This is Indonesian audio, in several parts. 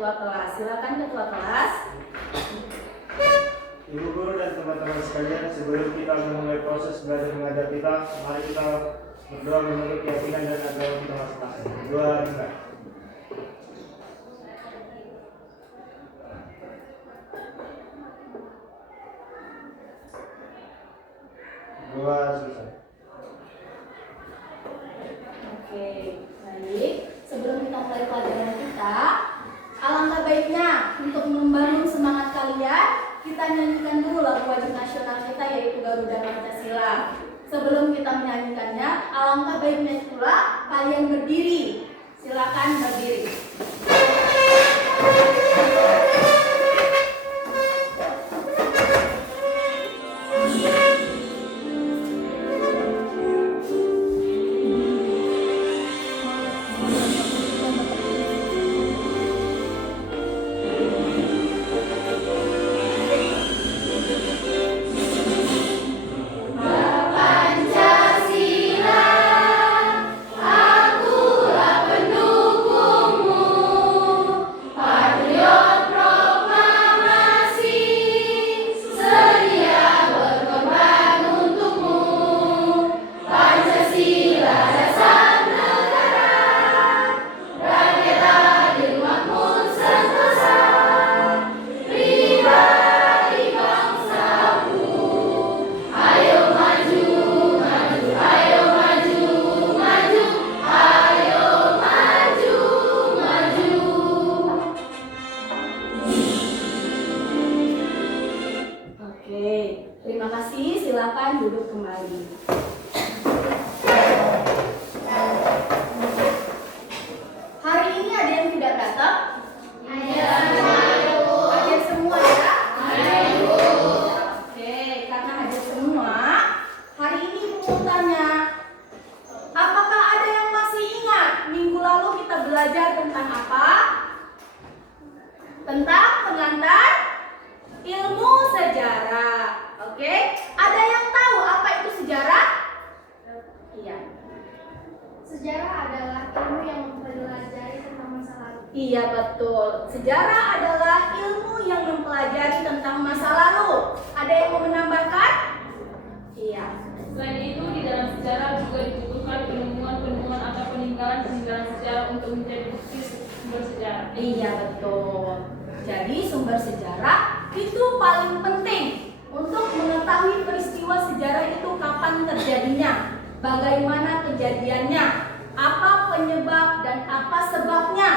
ketua kelas. Silakan ketua kelas. Ibu guru dan teman-teman sekalian, sebelum kita memulai proses belajar mengajar kita, mari kita berdoa menurut keyakinan dan agama kita masing-masing. Doa ringan. Doa selesai. Oke, baik. Sebelum kita mulai pelajaran kita, alangkah baiknya untuk membangun semangat kalian, kita nyanyikan dulu lagu wajib nasional kita, yaitu Garuda Pancasila. Sebelum kita menyanyikannya, alangkah baiknya pula kalian berdiri. Silakan berdiri. Terima kasih, silakan duduk kembali. Hari ini ada yang tidak datang? Ada semua ya? Oke, karena ada semua, hari ini Ibu mau tanya, apakah ada yang masih ingat minggu lalu kita belajar tentang apa? Tentang pengantar ilmu sejarah. Oke, ada yang tahu apa itu sejarah? Iya. Sejarah adalah ilmu yang mempelajari tentang masa lalu. Iya betul. Sejarah adalah ilmu yang mempelajari tentang masa lalu. Ada yang mau menambahkan? Iya. Selain itu, di dalam sejarah juga dibutuhkan penemuan-penemuan atau peninggalan-peninggalan sejarah untuk menjadi bukti sumber sejarah. Iya betul. Jadi sumber sejarah itu paling penting untuk mengetahui peristiwa sejarah itu kapan terjadinya, bagaimana kejadiannya, apa penyebab dan apa sebabnya.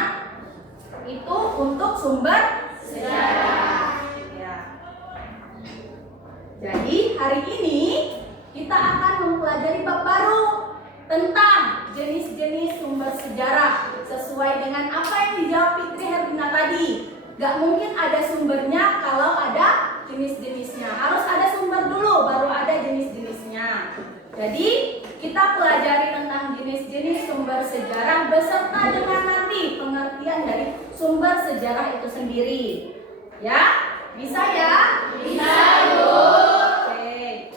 Itu untuk sumber sejarah. Ya. Jadi hari ini kita akan mempelajari bab baru tentang jenis-jenis sumber sejarah sesuai dengan apa yang dijawab Fitri Herlina tadi. Gak mungkin ada sumbernya kalau ada jenis-jenisnya. Harus ada sumber dulu baru ada jenis-jenisnya. Jadi kita pelajari tentang jenis-jenis sumber sejarah beserta dengan nanti pengertian dari sumber sejarah itu sendiri. Ya? Bisa ya? Bisa, Bu. Oke.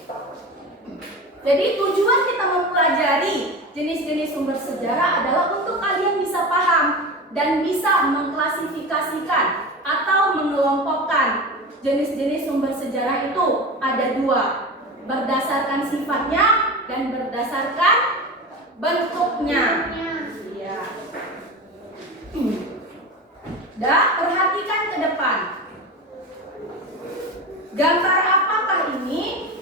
Jadi tujuan kita mempelajari jenis-jenis sumber sejarah adalah untuk kalian bisa paham dan bisa mengklasifikasikan atau mengelompokkan jenis-jenis sumber sejarah itu ada dua, berdasarkan sifatnya dan berdasarkan bentuknya. Iya. Dan perhatikan ke depan. Gambar apakah ini?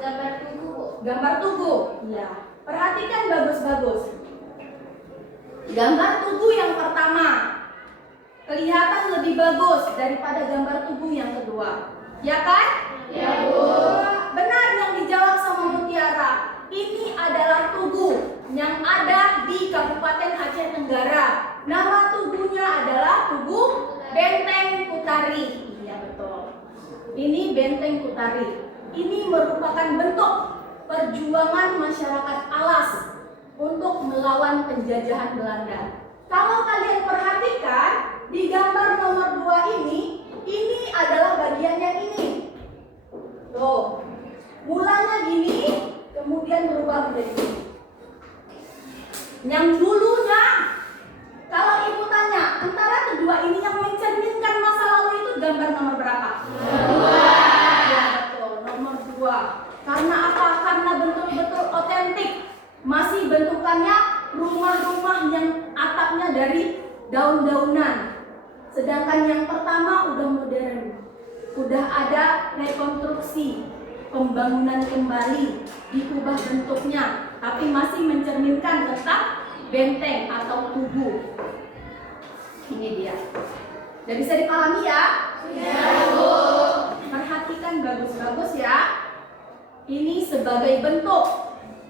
Gambar tugu. Gambar tugu. Iya. Perhatikan bagus-bagus. Gambar tugu yang pertama kelihatan lebih bagus daripada gambar tugu yang kedua. Ya kan? Ya, Bu. Benar yang dijawab sama Mutiara. Ini adalah tugu yang ada di Kabupaten Aceh Tenggara. Nama tugunya adalah Tugu Benteng Kutari. Iya betul. Ini Benteng Kutari. Ini merupakan bentuk perjuangan masyarakat Alas untuk melawan penjajahan Belanda. Kalau kalian perhatikan di gambar nomor 2 ini adalah bagian yang ini. Tuh, mulanya gini, kemudian berubah menjadi gini. Yang dulunya, kalau ibu tanya, antara kedua ini yang mencerminkan masa lalu itu gambar nomor berapa? Ya betul, nomor 2. Karena apa? Karena betul-betul otentik. Masih bentukannya rumah-rumah yang atapnya dari daun-daunan. Sedangkan yang pertama udah modern. Udah ada rekonstruksi, pembangunan kembali, diubah bentuknya, tapi masih mencerminkan tetap benteng atau tugu. Ini dia. Udah bisa dipahami ya? Ya, Bu. Perhatikan bagus-bagus ya. Ini sebagai bentuk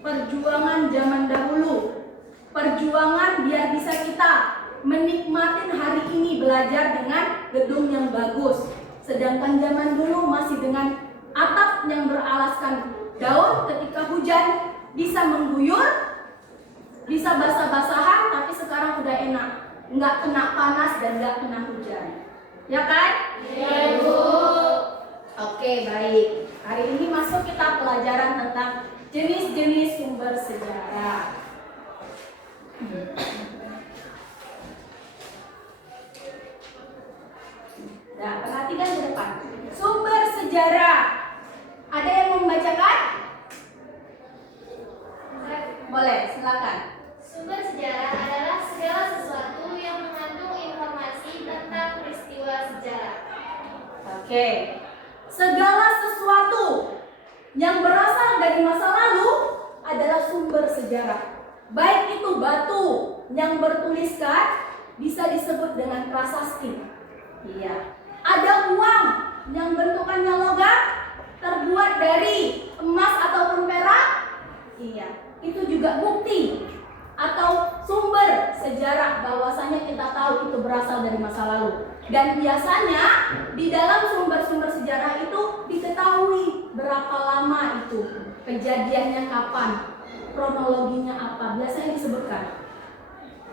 perjuangan zaman dahulu. Perjuangan biar bisa kita menikmatin hari ini belajar dengan gedung yang bagus. Sedangkan zaman dulu masih dengan atap yang beralaskan daun, ketika hujan bisa mengguyur, bisa basah-basahan, tapi sekarang udah enak. Nggak kena panas dan nggak kena hujan. Ya kan? Iya, Bu. Oke, baik. Hari ini masuk kita pelajaran tentang jenis-jenis sumber sejarah. Nah, perhatikan ke depan. Sumber sejarah. Ada yang mau membacakan? Boleh, silakan. Sumber sejarah adalah segala sesuatu yang mengandung informasi tentang peristiwa sejarah. Oke. Segala sesuatu yang berasal dari masa lalu adalah sumber sejarah. Baik itu batu yang bertuliskan bisa disebut dengan prasasti. Iya. Ada uang yang bentukannya logam terbuat dari emas ataupun perak. Iya. Itu juga bukti atau sumber sejarah bahwasanya kita tahu itu berasal dari masa lalu. Dan biasanya di dalam sumber-sumber sejarah itu diketahui berapa lama itu, kejadiannya kapan, kronologinya apa, biasanya disebutkan.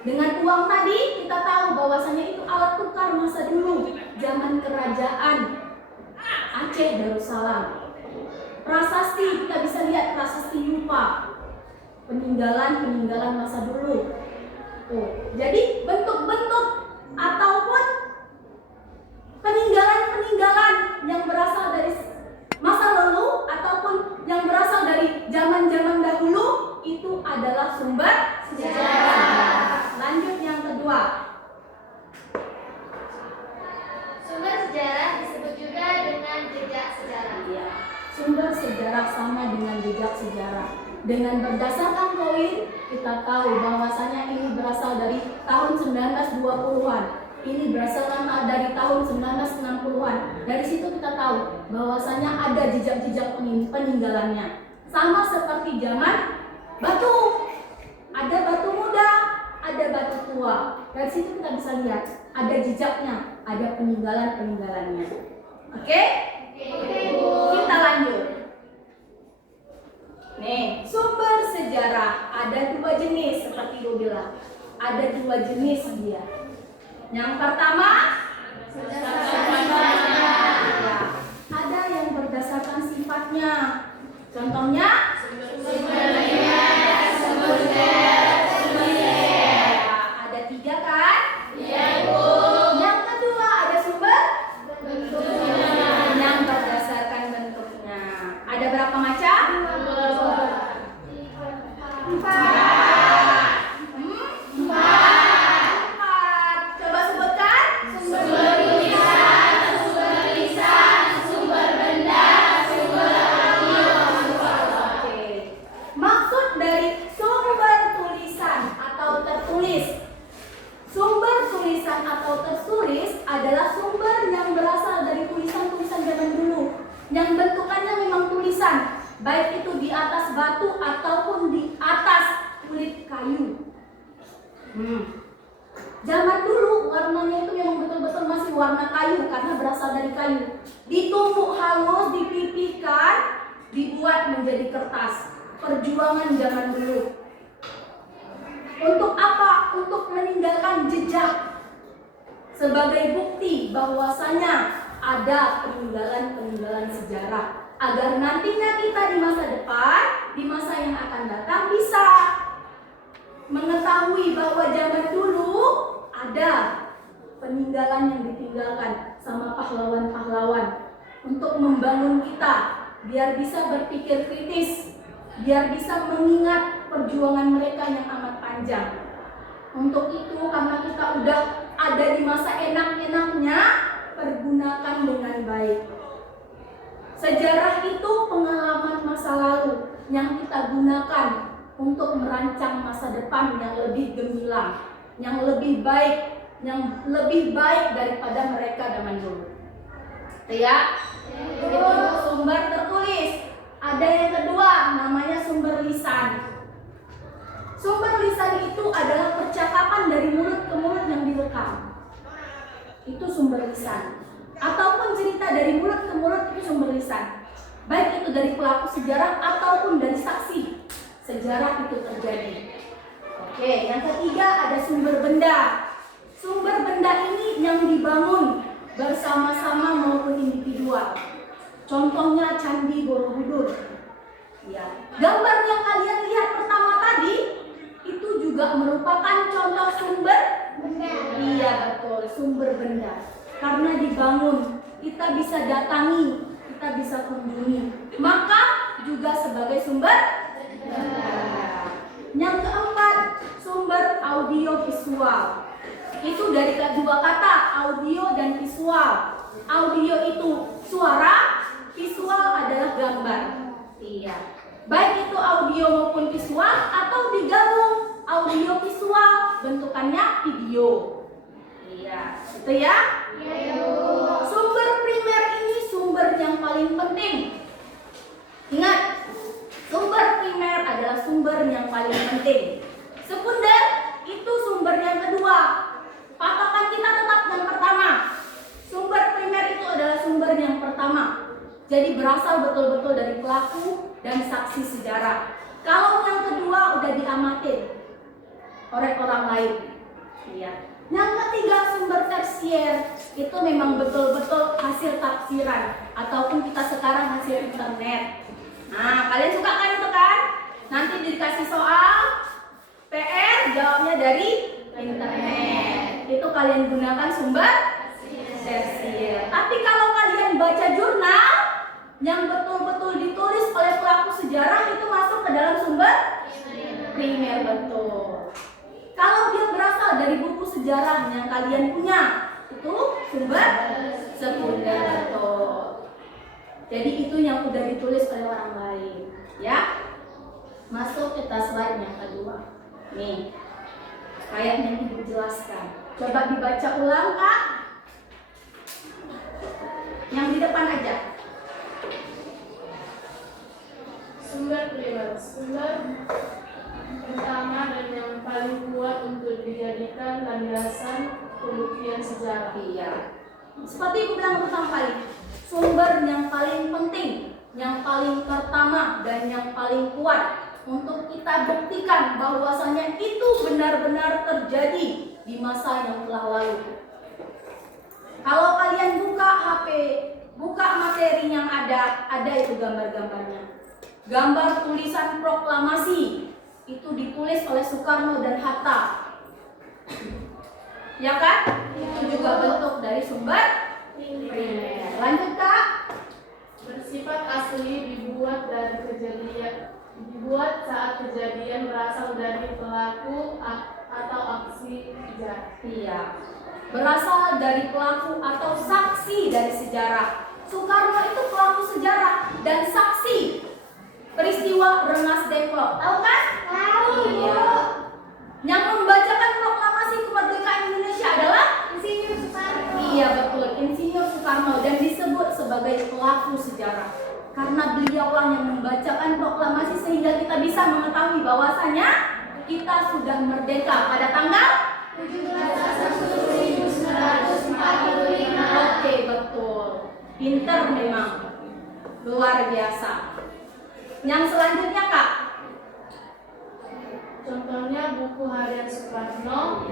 Dengan uang tadi kita tahu bahwasanya itu alat tukar masa dulu, zaman kerajaan Aceh Darussalam. Prasasti kita bisa lihat prasasti Yupa, peninggalan masa dulu. Jadi bentuk-bentuk ataupun peninggalan yang berasal dari masa lalu ataupun yang berasal dari zaman-zaman dahulu itu adalah sumber sejarah. Lanjut yang kedua. Sumber sejarah disebut juga dengan jejak sejarah. Iya. Sumber sejarah sama dengan jejak sejarah. Dengan berdasarkan koin kita tahu bahwasanya ini berasal dari tahun 1920-an. Ini berdasarkan dari tahun 1960-an. Dari situ kita tahu bahwasanya ada jejak-jejak peninggalannya. Sama seperti zaman batu. Ada batu muda, ada batu tua. Dari situ kita bisa lihat ada jejaknya, ada peninggalan-peninggalannya. Oke? Oke, Bu. Kita lanjut. Nih, sumber sejarah ada 2 jenis seperti Ibu bilang. Ada 2 jenis dia. Yang pertama, ya, ada yang berdasarkan sifatnya. Contohnya, ya, ada 3 kan? Iya, Bu. Yang kedua ada sumber yang berdasarkan bentuknya. Ada berapa macam? 4. Coba sebutkan. Sumber tulisan, sumber benda, sumber audio. Oke. Maksud dari sumber tulisan atau tertulis. Sumber tulisan atau tertulis adalah sumber yang berasal dari tulisan-tulisan zaman dulu. Yang bentukannya memang tulisan, baik itu di atas batu ataupun di atas kulit kayu. Zaman dulu warnanya itu memang betul-betul masih warna kayu karena berasal dari kayu. Ditumbuk halus, dipipihkan, dibuat menjadi kertas. Perjuangan zaman dulu. Untuk apa? Untuk meninggalkan jejak sebagai bukti bahwasanya ada peninggalan-peninggalan sejarah agar nantinya kita di masa depan, di masa yang akan datang bisa mengetahui bahwa zaman dulu ada peninggalan yang ditinggalkan sama pahlawan-pahlawan untuk membangun kita biar bisa berpikir kritis, biar bisa mengingat perjuangan mereka yang amat panjang. Untuk itu, karena kita udah ada di masa enak-enaknya, pergunakan dengan baik. Sejarah itu pengalaman masa lalu yang kita gunakan untuk merancang masa depan yang lebih gemilang, yang lebih baik daripada mereka zaman dulu. Ya, itu sumber tertulis. Ada yang kedua, namanya sumber lisan. Sumber lisan itu adalah percakapan dari mulut ke mulut yang direkam. Itu sumber lisan. Ataupun cerita dari mulut ke mulut, itu sumber lisan. Baik itu dari pelaku sejarah ataupun dari saksi sejarah itu terjadi. Oke, yang ketiga ada sumber benda. Sumber benda ini yang dibangun bersama-sama maupun individual. Contohnya Candi Borobudur. Ya. Gambar yang kalian lihat pertama tadi itu juga merupakan contoh sumber benda. Iya betul, sumber benda. Karena dibangun, kita bisa datangi, kita bisa kunjungi. Maka juga sebagai sumber benda. Yang keempat, sumber audio visual. Itu dari dua kata, audio dan visual. Audio itu suara, visual adalah gambar. Iya. Baik itu audio maupun visual atau digabung audio visual bentukannya video. Iya, itu ya. Sumber primer ini sumber yang paling penting. Ingat, sumber primer adalah sumber yang paling penting. Sekunder itu sumber yang kedua. Patokan kita tetap yang pertama. Sumber primer itu adalah sumber yang pertama. Jadi berasal betul-betul dari pelaku dan saksi sejarah. Kalau yang kedua udah diamati oleh orang lain. Iya. Yang ketiga sumber tersier itu memang betul-betul hasil tafsiran ataupun kita sekarang hasil internet. Nah, kalian suka kan itu kan? Nanti dikasih soal PR jawabnya dari internet. Itu kalian gunakan sumber tersier. Tapi kalau kalian baca jurnal yang betul-betul ditulis oleh pelaku sejarah itu masuk ke dalam sumber primer, betul. Kalau dia berasal dari buku sejarah yang kalian punya, itu sumber sekunder, betul. Jadi itu yang udah ditulis oleh orang lain, ya. Masuk kita slide yang kedua. Nih, kayaknya Ibu jelaskan. Coba dibaca ulang, Kak. Yang di depan aja. Sumber primer, sumber pertama dan yang paling kuat untuk dijadikan landasan pembuktian sejarah. Iya. Seperti Ibu bilang pertama kali, sumber yang paling penting, yang paling pertama dan yang paling kuat untuk kita buktikan bahwasanya itu benar-benar terjadi di masa yang telah lalu. Kalau kalian buka HP, buka materi yang ada itu gambar-gambarnya. Gambar tulisan proklamasi itu ditulis oleh Soekarno dan Hatta. Ya kan? Itu juga bentuk dari sumber primer. Lanjut, Kak. Bersifat asli dibuat saat kejadian berasal dari pelaku atau aksi sejarah. Iya. Berasal dari pelaku atau saksi dari sejarah. Soekarno itu pelaku sejarah dan saksi peristiwa Rengas Dengklok. Tahu kan? Tahu. Iya. Yang membacakan proklamasi kemerdekaan Indonesia adalah Insinyur Soekarno. Iya betul, Insinyur Soekarno, dan disebut sebagai pelaku sejarah karena beliaulah yang membacakan proklamasi sehingga kita bisa mengetahui bahwasanya kita sudah merdeka pada tanggal 17 Agustus 1945. Oke, betul. Pinter memang. Luar biasa. Yang selanjutnya, Kak. Contohnya buku harian Soekarno,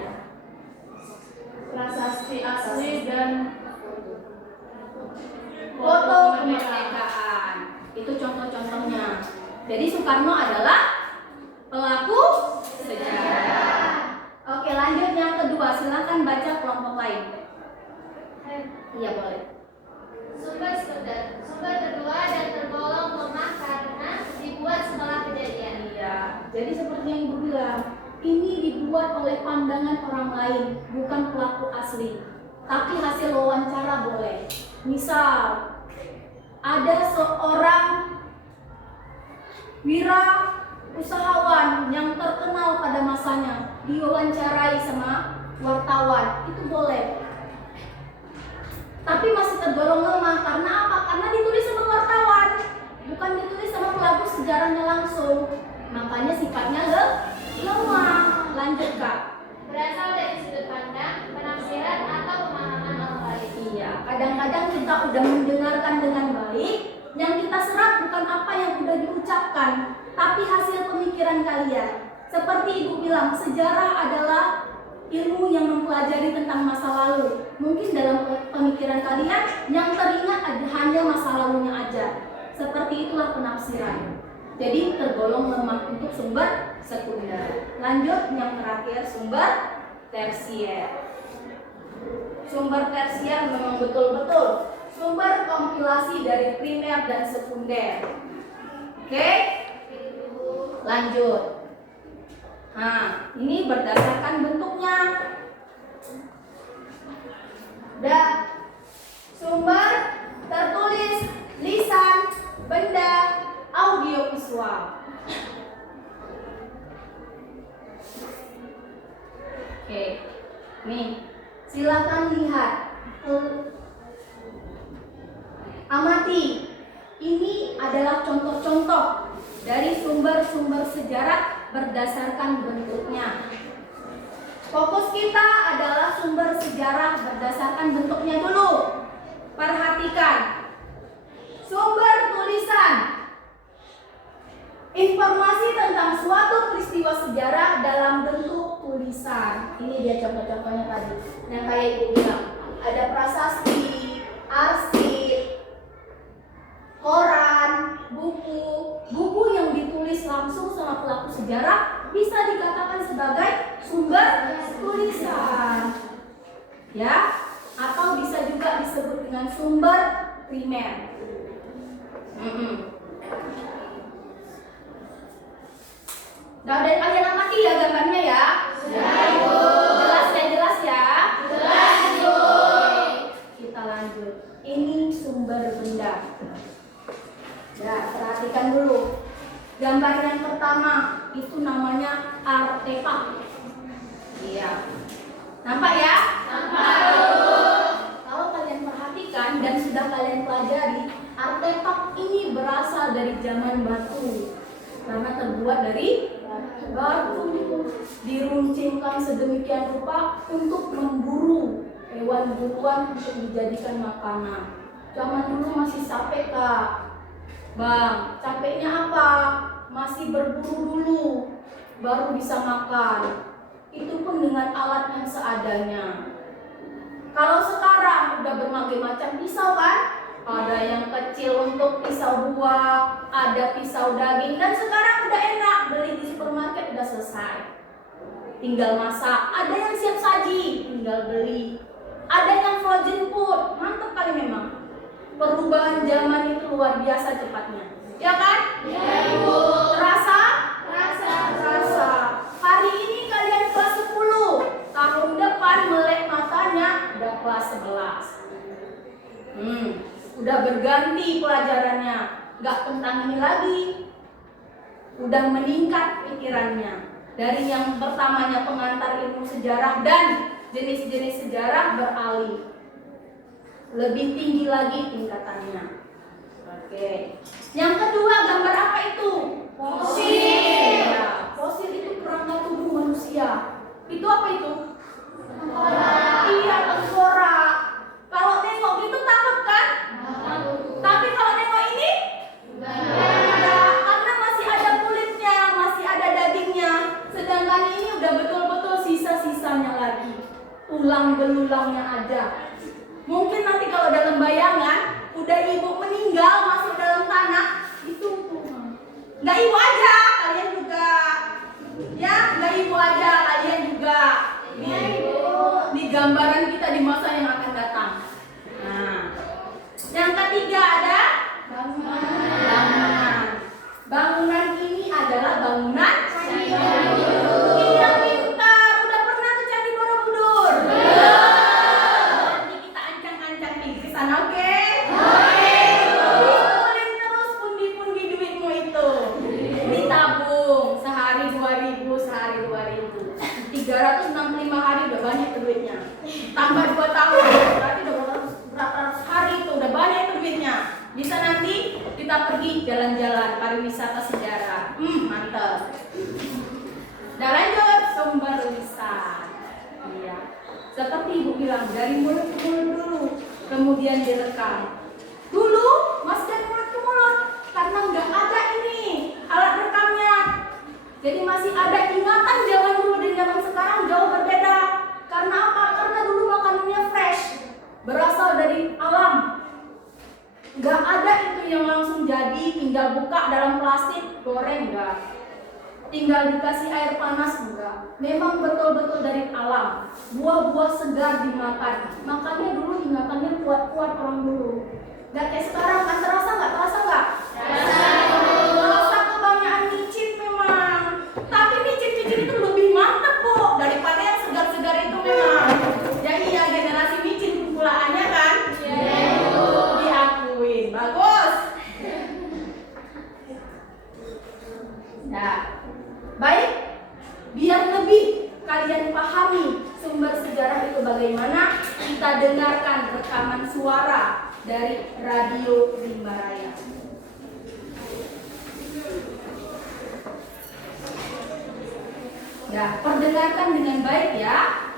prasasti asli dan Foto kemerdekaan. Itu contoh-contohnya. Jadi Soekarno adalah pelaku sejarah. silakan baca kelompok lain. Iya boleh. Sumber kedua dan tergolong lemah karena dibuat setelah kejadian. Iya, jadi seperti yang Ibu bilang, ini dibuat oleh pandangan orang lain, bukan pelaku asli. Tapi hasil wawancara boleh. Misal, ada seorang wira usahawan yang terkenal pada masanya diwawancarai sama wartawan, itu boleh. Tapi masih tergolong lemah karena apa? Karena ditulis sama wartawan, bukan ditulis sama pelaku sejarahnya langsung. Makanya sifatnya lemah. Lanjut Kak. Berasal dari sudut pandang, penafsiran atau pemahaman orang lain. Iya, kadang-kadang kita udah mendengarkan dengan baik, yang kita serap bukan apa yang udah diucapkan, tapi hasil pemikiran kalian. Seperti Ibu bilang, sejarah adalah ilmu yang mempelajari tentang masa lalu. Mungkin dalam pemikiran kalian yang teringat hanya masa lalunya aja. Seperti itulah penafsiran. Jadi tergolong lemah untuk sumber sekunder. Lanjut yang terakhir, sumber tersier. Sumber tersier memang betul-betul sumber kompilasi dari primer dan sekunder. Oke? Lanjut. Nah, ini berdasarkan bentuknya. Sumber tertulis, lisan, benda, audiovisual. Oke, nih, silakan lihat, amati. Ini adalah contoh-contoh dari sumber-sumber sejarah berdasarkan bentuknya. Fokus kita adalah sumber sejarah berdasarkan bentuknya dulu. Perhatikan. Sumber tulisan. Informasi tentang suatu peristiwa sejarah dalam bentuk tulisan. Ini dia contoh-contohnya tadi. Yang kayak Ibu bilang, ada prasasti, arsip, koran, buku yang ditulis langsung sama pelaku sejarah bisa dikatakan sebagai sumber tulisan. Ya, atau bisa juga disebut dengan sumber primer. Nah, dari kalian amati ya gambarnya ya. Jelas ya, jelas ya. Kita lanjut. Ini sumber benda. Ya, perhatikan dulu. Gambar yang pertama itu namanya artefak. Iya. Nampak ya? Nampak. Kalau kalian perhatikan dan sudah kalian pelajari, artefak ini berasal dari zaman batu. Karena terbuat dari batu, diruncingkan sedemikian rupa untuk memburu hewan buruan untuk dijadikan makanan. Zaman dulu masih capek Kak. Bang, capeknya apa? Masih berburu dulu, baru bisa makan. Itu pun dengan alat yang seadanya. Kalau sekarang udah berbagai macam pisau kan? Ada yang kecil untuk pisau buah, ada pisau daging, dan sekarang udah enak, beli di supermarket udah selesai. Tinggal masak, ada yang siap saji, tinggal beli. Ada yang frozen food, mantap kali memang. Perubahan zaman itu luar biasa cepatnya. Ya kan? Ya, Ibu. Terasa? Terasa. Hari ini kalian kelas 10. Tahun depan melek matanya udah kelas 11. Udah berganti pelajarannya. Gak tentang ini lagi. Udah meningkat pikirannya. Dari yang pertamanya pengantar ilmu sejarah dan jenis-jenis sejarah beralih. Lebih tinggi lagi tingkatannya. Oke. Yang kedua, gambar apa itu? Fosil. Ya, fosil itu kerangka tubuh manusia. Itu apa itu? Iya, tengkorak. Kalau nengok gitu takut kan? Tapi kalau nengok ini? Enggak, karena masih ada kulitnya, masih ada dagingnya. Sedangkan ini udah betul-betul sisa-sisanya lagi. Tulang belulangnya aja. Mungkin nanti kalau dalam bayangan udah ibu meninggal masuk dalam tanah itu nggak ibu aja, kalian juga ya, nggak ibu aja, kalian juga. Ibu gambaran kita di masa yang akan datang. Nah, yang ketiga ada bangunan. Bangunan ini adalah bangunan Candi Borobudur. Yang pintar, udah pernah ke Candi Borobudur? Nanti kita ancang-ancang di sana, oke? Kumpulin terus pundi-pundi duitmu itu. Ditabung sehari 2.000, sehari 2.000. 365 hari udah banyak tuh duitnya. Tambah 2 tahun, berarti udah berapa ratus hari itu udah banyak tuh duitnya. Bisa nanti kita pergi jalan-jalan pariwisata sejarah. Mantap. Dan lanjut sumber wisata. Iya. Seperti Ibu bilang, dari mulut ke mulut dulu, kemudian direkam. Dulu masih dari mulut ke mulut karena nggak ada ini alat rekamnya. Jadi masih ada ingatan zaman dulu dan zaman sekarang jauh berbeda. Karena apa? Karena dulu makanannya fresh, berasal dari alam. Nggak ada itu yang langsung jadi, tinggal buka dalam plastik, goreng, enggak. Tinggal dikasih air panas, enggak. Memang betul-betul dari alam. Buah-buah segar dimakan. Makanya dulu ingatannya kuat-kuat orang dulu. Nggak kayak sekarang, kan terasa nggak? Terasa nggak? Terasa kebanyakan micin memang. Tapi micin-micin itu lebih mantap kok daripada yang segar-segar itu memang. Jadi ya generasi micin kumpulaannya kan? Diakuin, bagus. Nah, baik. Biar lebih kalian pahami sumber sejarah itu bagaimana, kita dengarkan rekaman suara dari Radio Rimba Raya. Ya, perdengarkan dengan baik ya.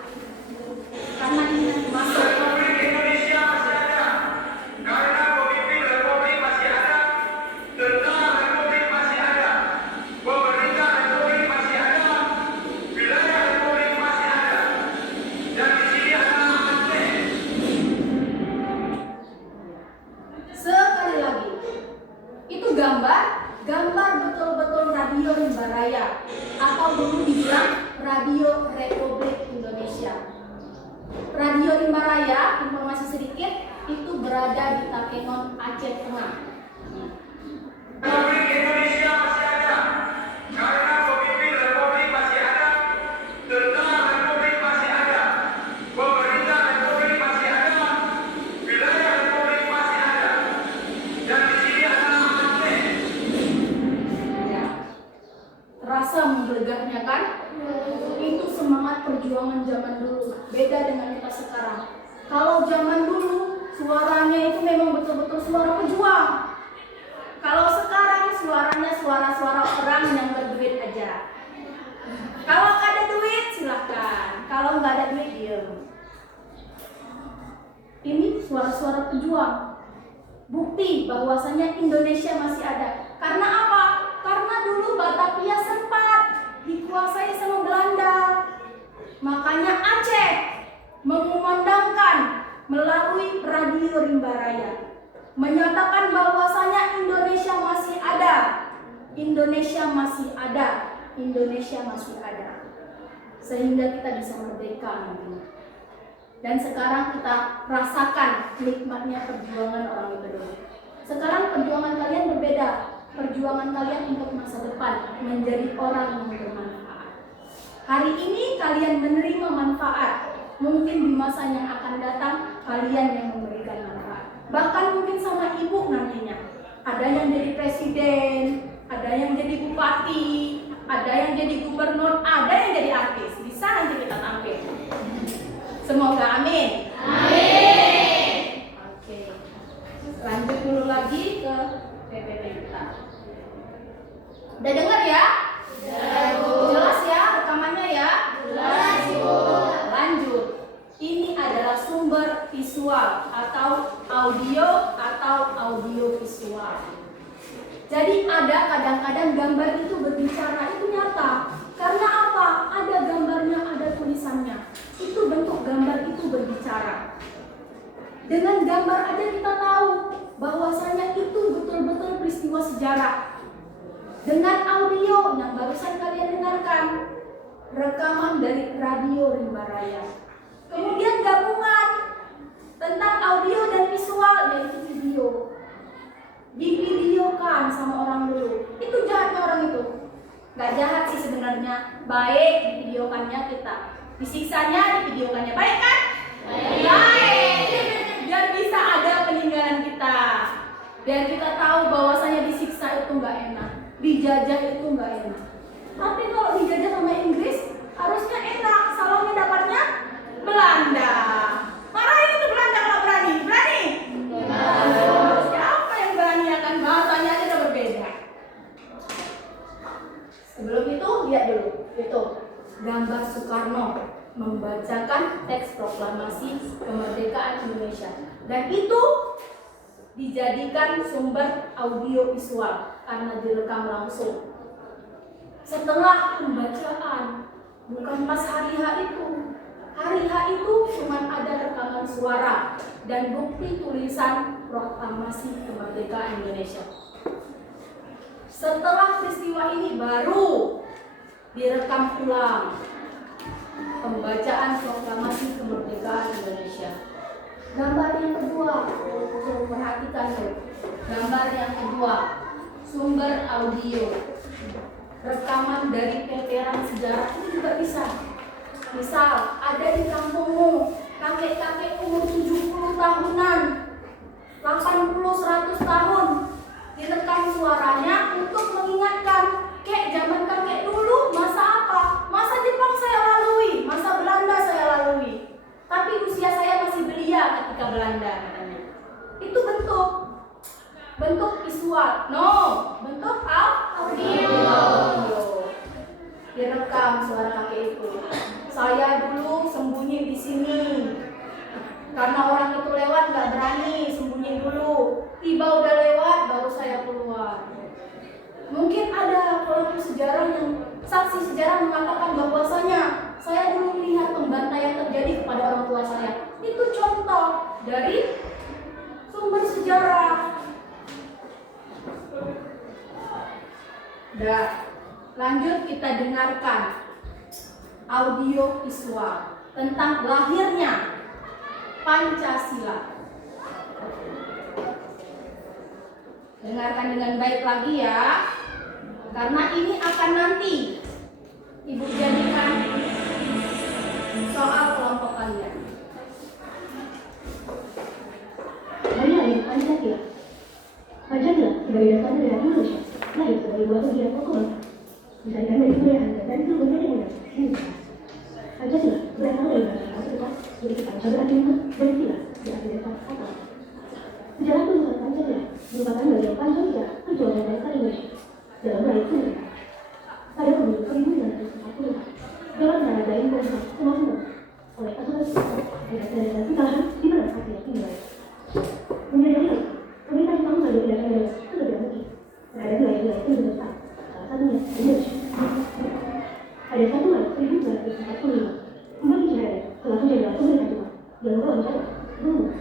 Karena ini nanti masuk. Indonesia masih ada, karena pemimpin Republik masih ada, tentara Republik masih ada, pemerintah Republik masih ada, wilayah Republik masih ada, dan di sini adalah Aceh. Sekali lagi, itu gambar betul-betul Radio Rimba Raya atau dulu dibilang Radio Republik Indonesia. Radio Rimba Raya, informasi sedikit, itu berada di Takengon, Aceh Tengah. Republik Indonesia masih ada, karena pemimpin Republik masih ada, tentara Republik masih ada, pemerintah Republik masih ada, wilayah Republik masih ada, dan di sini adalah Aceh. Ya. Terasa menggelegarnya kan? Itu semangat perjuangan zaman dulu. Beda dengan kita sekarang. Kalau zaman dulu suaranya itu memang betul-betul suara pejuang. Kalau sekarang suaranya suara-suara orang yang berduit aja. Kalau nggak ada duit silahkan. Kalau nggak ada duit diem. Ini suara-suara pejuang. Bukti bahwasanya Indonesia masih ada. Karena apa? Karena dulu Batavia sempat dikuasai sama Belanda. Makanya Aceh mengumandangkan melalui Radio Rimba Raya, menyatakan bahwasanya Indonesia masih ada. Indonesia masih ada. Indonesia masih ada. Sehingga kita bisa merdeka nantinya. Dan sekarang kita rasakan nikmatnya perjuangan orang itu dulu. Sekarang perjuangan kalian berbeda. Perjuangan kalian untuk masa depan menjadi orang yang bermanfaat. Hari ini kalian menerima manfaat. Mungkin di masa yang akan datang kalian yang memberikan manfaat. Bahkan mungkin sama ibu nantinya. Ada yang jadi presiden, ada yang jadi bupati, ada yang jadi gubernur, ada yang jadi artis. Bisa nanti kita tampil. Semoga amin. Amin. Oke. Lanjut dulu lagi ke PPP kita. Udah dengar ya? Jelas ya rekamannya ya? Jelas, Bu. Lanjut. Ini adalah sumber visual atau audio visual. Jadi ada kadang-kadang gambar itu berbicara, itu nyata. Karena apa? Ada gambarnya, ada tulisannya. Itu bentuk gambar itu berbicara. Dengan gambar aja kita tahu bahwasanya itu betul-betul peristiwa sejarah. Dengan audio yang barusan kalian dengarkan, rekaman dari Radio Rimba Raya. Kemudian gabungan tentang audio dan visual, yaitu video. Divideokan sama orang dulu. Itu jahatnya orang itu. Gak jahat sih sebenarnya, baik divideokannya kita. Disiksanya divideokannya, baik kan? Baik. Biar bisa ada peninggalan kita. Biar kita tahu bahwasanya disiksa itu nggak enak, dijajah itu nggak enak. Tapi kalau dijajah sama Inggris, harusnya enak. Salahnya dapatnya Belanda. Marahin itu Belanda kalau berani. Berani? Siapa yang berani akan bahasanya aja udah berbeda. Sebelum itu, lihat dulu. Itu gambar Soekarno membacakan teks proklamasi kemerdekaan Indonesia. Dan itu dijadikan sumber audio visual karena direkam langsung. Setelah pembacaan, bukan pas hari H itu. Hari H itu cuma ada rekaman suara dan bukti tulisan proklamasi kemerdekaan Indonesia. Setelah peristiwa ini baru direkam ulang pembacaan proklamasi kemerdekaan Indonesia. Gambar yang kedua, perhatikan tuh. Gambar yang kedua, sumber audio. Rekaman dari veteran sejarah ini juga bisa. Misal, ada di kampungmu, kakek-kakek umur 70 tahunan, 80, 100 tahun, direkam suaranya untuk mengingatkan, kek zaman kakek dulu, masa apa? Masa Jepang saya lalui, masa Belanda saya lalui. Tapi usia saya masih belia ketika Belanda katanya. Itu bentuk visual. No, bentuk audio. Direkam suara kakek itu. Saya dulu sembunyi di sini. Karena orang itu lewat nggak berani, sembunyi dulu. Tiba udah lewat baru saya keluar. Mungkin ada pelaku sejarah yang saksi sejarah mengatakan bahwasanya saya dulu melihat pembantaian terjadi kepada orang tua saya. Itu contoh dari sumber sejarah. Dah, lanjut kita dengarkan audio visual tentang lahirnya Pancasila. Dengarkan dengan baik lagi ya, karena ini akan nanti Ibu jadikan soal kelompok kalian. Hari Pancasila. Pancasila sebagai dasar negara Indonesia lahir sebagai buah kegiatan pokok misalkan dari kemuliaan dan seluruh negara Indonesia. Pancasila berasal dari bahasa Afrika berarti Pancasila dan sila berarti dasar kata. Sejarah penulisan Pancasila merupakan bagian panjang sejarah perjuangan bangsa Indonesia dalam meraih kemerdekaan. Pada pemilu 1940, dalam menandai perusahaan kemajuan oleh asuransi agar terjadi kekalahan di mana hasilnya dimulai. Menyadari hal, pemerintah Jepang mengambil tindakan darurat sebesar mungkin terhadap wilayah-wilayah penduduk besar, salah satunya Indonesia. Pada 1 Maret 1945, kembali Suharto selaku jenderal pemerintah Jepang yang membawa rencana bahwa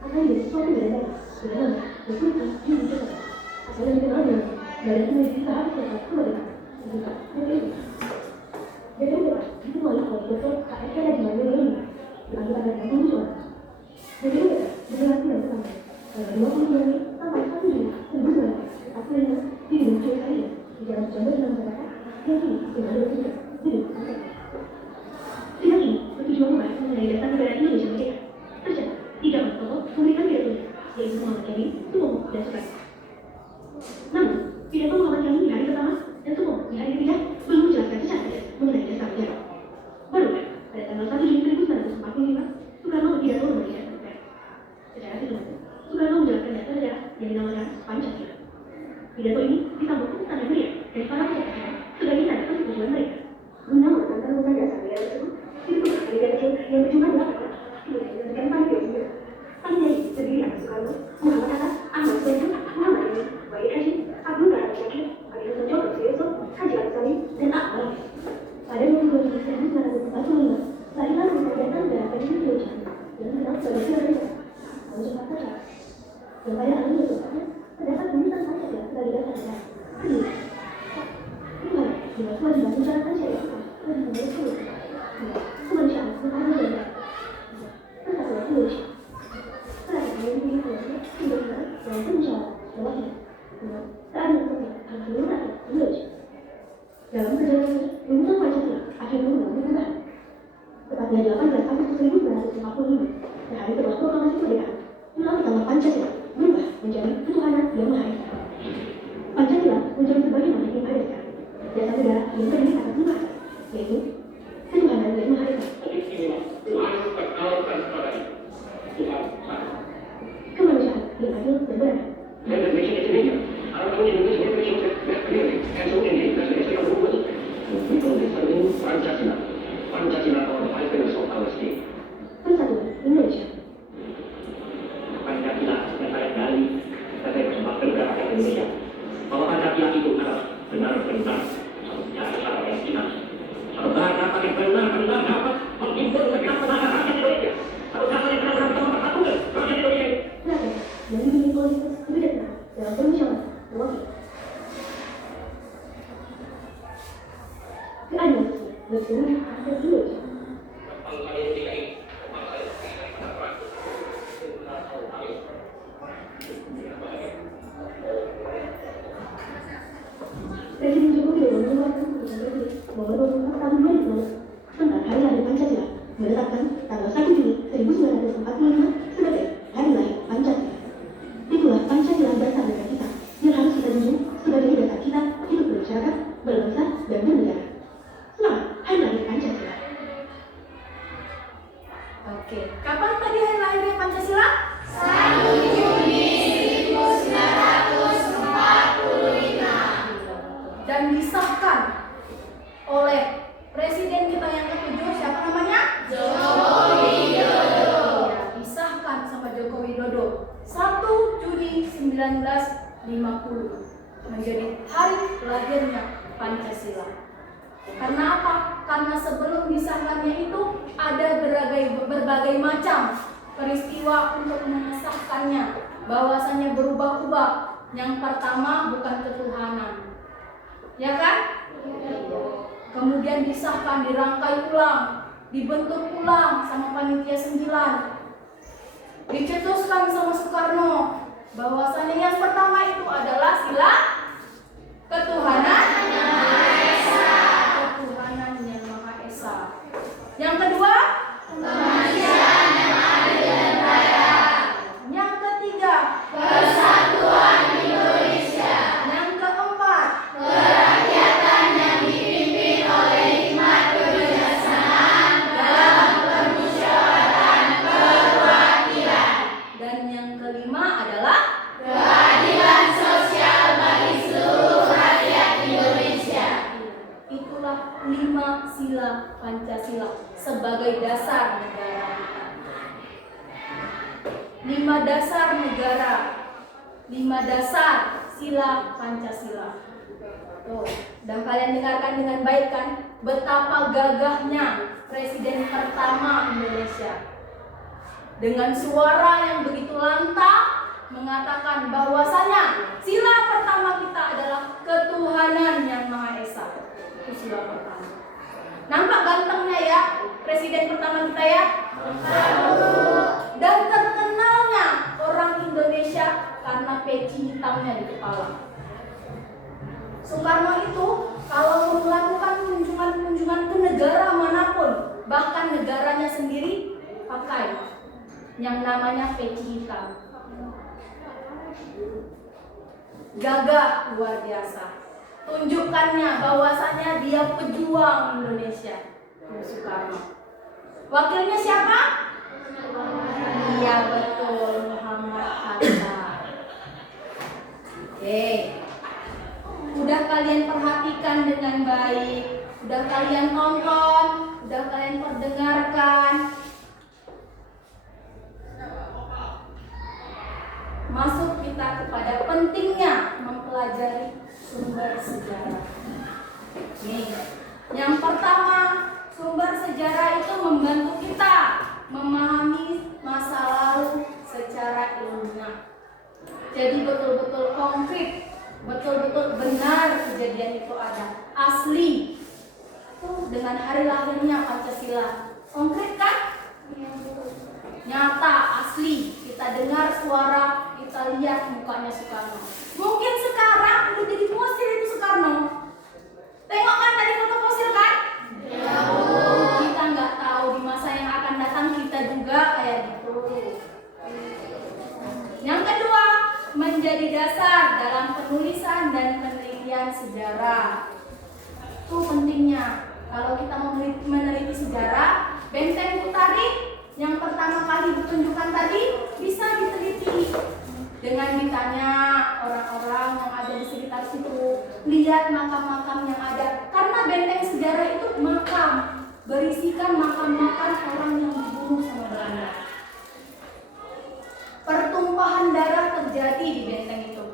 akan menjadi suatu badan daerah dengan nama Republik Indonesia atau yang dikenal dengan Badan Intelijensi Tahap Sosial Kemerdekaan. Jadi itulah ditemui oleh Dr. K.S. Najman ini diakibatkan dari kemunculan. Jadi itulah generasi yang pertama pada 20 Januari sampai 1 Juli 1945 di gedung Joyce di Jalan Jambu dengan Jakarta yang kini sudah ada juga gedung Jakarta. Sidang ini bertujuan membahas mengenai dasar negara Indonesia merdeka. Tercatat 3 pokok pemerintahan pidato yaitu Muhammad Yamin, Sumomo, dan Soekarno. Namun pidato Muhammad Yamin di hari pertama dan Sumomo di hari ketiga belum menjelaskan secara tegas mengenai dasar negara. Barulah pada tanggal 1 Juni 1945, Soekarno berpidato memerdekakan negara. Secara singkat, Soekarno menjelaskan dasar negara yang dinamakan Pancasila. Pidato ini disambut tepuk tangan meriah dari para peserta sebagai tanda persetujuan mereka. Guna merupakan rumus dasar negara tersebut, dibentuk panitia kecil yang berjumlah 8 orang, kemudian dilanjutkan panitia 9. Panitia ini terdiri atas Soekarno, Muhammad Hatta, Ahmad Saifu, Muhammad Yamin, Wahid Hashim, Abdul Rahman Syakir, Adi Hasan Joko Suyoso, Haji Ali Salim, dan Akbar. Pada 22 Juni 1945, lahirlah Pemerintahan Negara Republik Indonesia yang dikenal sebagai Negara atau Jakarta Utara. Yang pada hal ini merupakan terdapat pemerintahan Pancasila sebagai dasar negara. Kedua, dengan kewajiban menjalankan syariat Islam dan menjadi seluruh kemanusiaan dan keadilan. 18 Agustus 1945, sehari setelah proklamasi kemerdekaan, Undang Utama Pancasila berubah menjadi ketuhanan yang Maha Esa. Pancasila menjadi sebagaimana yang ada sekarang. Dasar negara yang terdiri atas 5 asas, yaitu ketuhanan yang Maha Esa, kemanusiaan yang adil dan beradab, persatuan Indonesia. Pancasila yang saya gali sebagai kesempatan rakyat Indonesia bahwa Pancasila itu adalah benar-benar satu sejarah yang kita sejarah yang benar-benar dapat mengimplementasikan tenaga rakyat Indonesia sejarah yang benar-benar mempersatukan rakyat Indonesia Rakyat yang dibimbing oleh kebijaksanaan dalam permusyawaratan mufakat, keadilan sosial bagi seluruh rakyat Indonesia. Presiden Joko Widodo mengeluarkan keputusan Presiden nomor 24 tahun 2016 tentang Hari Lahir Pancasila, menetapkan tanggal 1 Juni 1945 sebagai Hari Lahir Pancasila. Itulah Pancasila dasar negara kita yang harus kita junjung sebagai dasar kita hidup bermasyarakat, berbangsa, dan bernegara. Selamat Hari Lahir Pancasila. Oke, kapan tadi hari lahirnya Pancasila? 1 Juni 1945. Dan disahkan oleh Presiden kita yang ke-7, siapa namanya? Joko Widodo. Ya, disahkan sama Joko Widodo 1 Juni 1950 menjadi hari lahirnya Pancasila. Karena apa? Karena sebelum disahkannya itu ada berbagai macam peristiwa untuk mengesahkannya, bahwasannya berubah-ubah. Yang pertama bukan ketuhanan, ya kan? Kemudian disahkan, dirangkai ulang, dibentuk ulang sama panitia 9, dicetuskan sama Soekarno, bahwasannya yang pertama itu adalah sila ketuhanan yang Maha Esa. Ketuhanan yang Maha Esa. Yang kedua, Kemanusiaan yang adil dan beradab. yang ketiga, Persatuan Indonesia. yang keempat, Kerakyatan yang dipimpin oleh hikmat kebijaksanaan dalam permusyawaratan perwakilan. dan yang kelima adalah Keadilan sosial bagi seluruh rakyat Indonesia. itulah 5 sila Pancasila sebagai dasar negara kita. 5 dasar negara, 5 dasar sila Pancasila. Tuh, dan kalian dengarkan dengan baik kan betapa gagahnya Presiden pertama Indonesia dengan suara yang begitu lantang mengatakan bahwasanya sila pertama kita adalah ketuhanan yang Maha Esa. Itu sila pertama. Nampak gantengnya ya Presiden pertama kita ya? Dan terkenalnya orang Indonesia karena peci hitamnya di kepala. Soekarno itu kalau melakukan kunjungan ke negara manapun, bahkan negaranya sendiri, pakai yang namanya peci hitam. Gagah luar biasa. Tunjukkannya bahwasanya dia pejuang Indonesia. Soekarno. Wakilnya siapa? Iya betul, Muhammad Hatta. Oke. Udah kalian perhatikan dengan baik, udah kalian tonton, udah kalian perdengarkan. Masuk kita kepada pentingnya mempelajari sumber sejarah. Nih, yang pertama, sumber sejarah itu membantu kita memahami masa lalu secara ilmiah. Jadi betul-betul konkret, betul-betul benar kejadian itu ada, asli. Tuh dengan hari lahirnya Pancasila, konkret kan? Nyata, asli. Kita dengar suara, kita lihat mukanya Soekarno. Mungkin sekarang udah jadi fosil itu Soekarno. Tengok kan tadi foto fosil kan? Ya. Kita nggak tahu di masa yang datang kita juga kayak gitu. Yang kedua, menjadi dasar dalam penulisan dan penelitian sejarah. Itu pentingnya. Kalau kita mau meneliti sejarah, Benteng Kutari yang pertama kali ditunjukkan tadi bisa diteliti dengan ditanya orang-orang yang ada di sekitar situ, lihat makam-makam yang ada. Karena benteng sejarah itu makam, berisikan makam-makam orang yang dibunuh sama Belanda. Pertumpahan darah terjadi di benteng itu.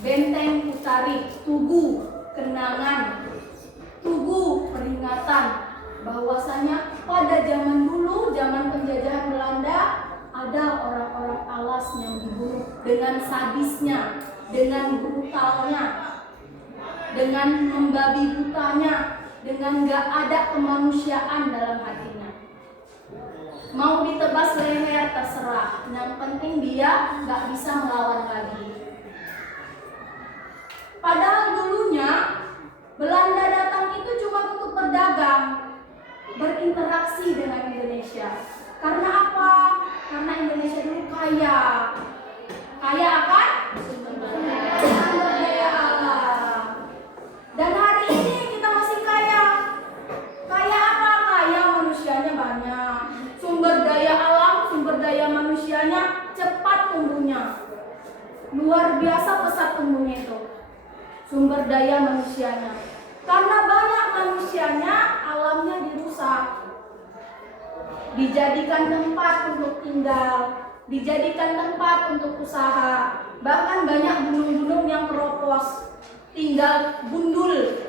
Benteng Kutari, tugu kenangan, tugu peringatan bahwasanya pada zaman dulu, zaman penjajahan Belanda, ada orang-orang alas yang dibunuh dengan sadisnya, dengan brutalnya, dengan membabi butanya, dengan gak ada kemanusiaan dalam hatinya. Mau ditebas leher terserah, yang penting dia gak bisa melawan lagi. Padahal dulunya Belanda datang itu cuma untuk berdagang, berinteraksi dengan Indonesia. Karena apa? Karena Indonesia dulu kaya. Kaya akan sumber daya alam. Dan hari ini kita masih kaya. Kaya apa? Kaya manusianya banyak. Sumber daya alam, sumber daya manusianya cepat tumbuhnya. Luar biasa pesat tumbuhnya itu. Sumber daya manusianya. Karena banyak manusianya, alamnya dirusak. Dijadikan tempat untuk tinggal, dijadikan tempat untuk usaha. Bahkan banyak gunung-gunung yang keropos, tinggal gundul.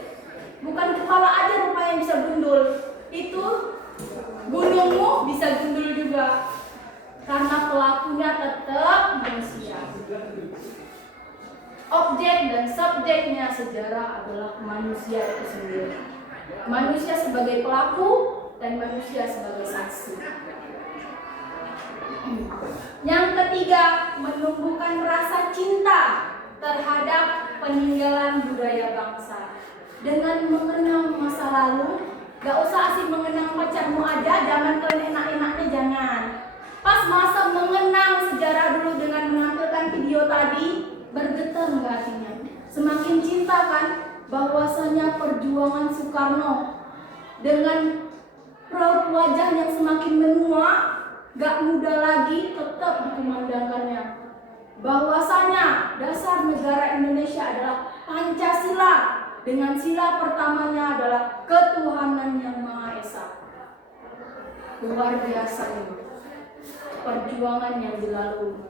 Bukan kepala aja rupanya bisa gundul. Itu gunungmu bisa gundul juga. Karena pelakunya tetap manusia. Objek dan subjeknya sejarah adalah manusia itu sendiri. Manusia sebagai pelaku dan manusia sebagai saksi. Yang ketiga, menumbuhkan rasa cinta terhadap peninggalan budaya bangsa. Dengan mengenang masa lalu, gak usah asik mengenang pacarmu aja, jangan kalian enak-enaknya jangan. Pas masa mengenang sejarah dulu dengan menampilkan video tadi, bergetar nggak hatinya? Semakin cinta kan bahwasanya perjuangan Soekarno dengan raut wajah yang semakin menua, gak muda lagi, tetap dikumandangkannya bahwasanya dasar negara Indonesia adalah Pancasila, dengan sila pertamanya adalah ketuhanan yang Maha Esa. Luar biasa ini perjuangan yang dilalui.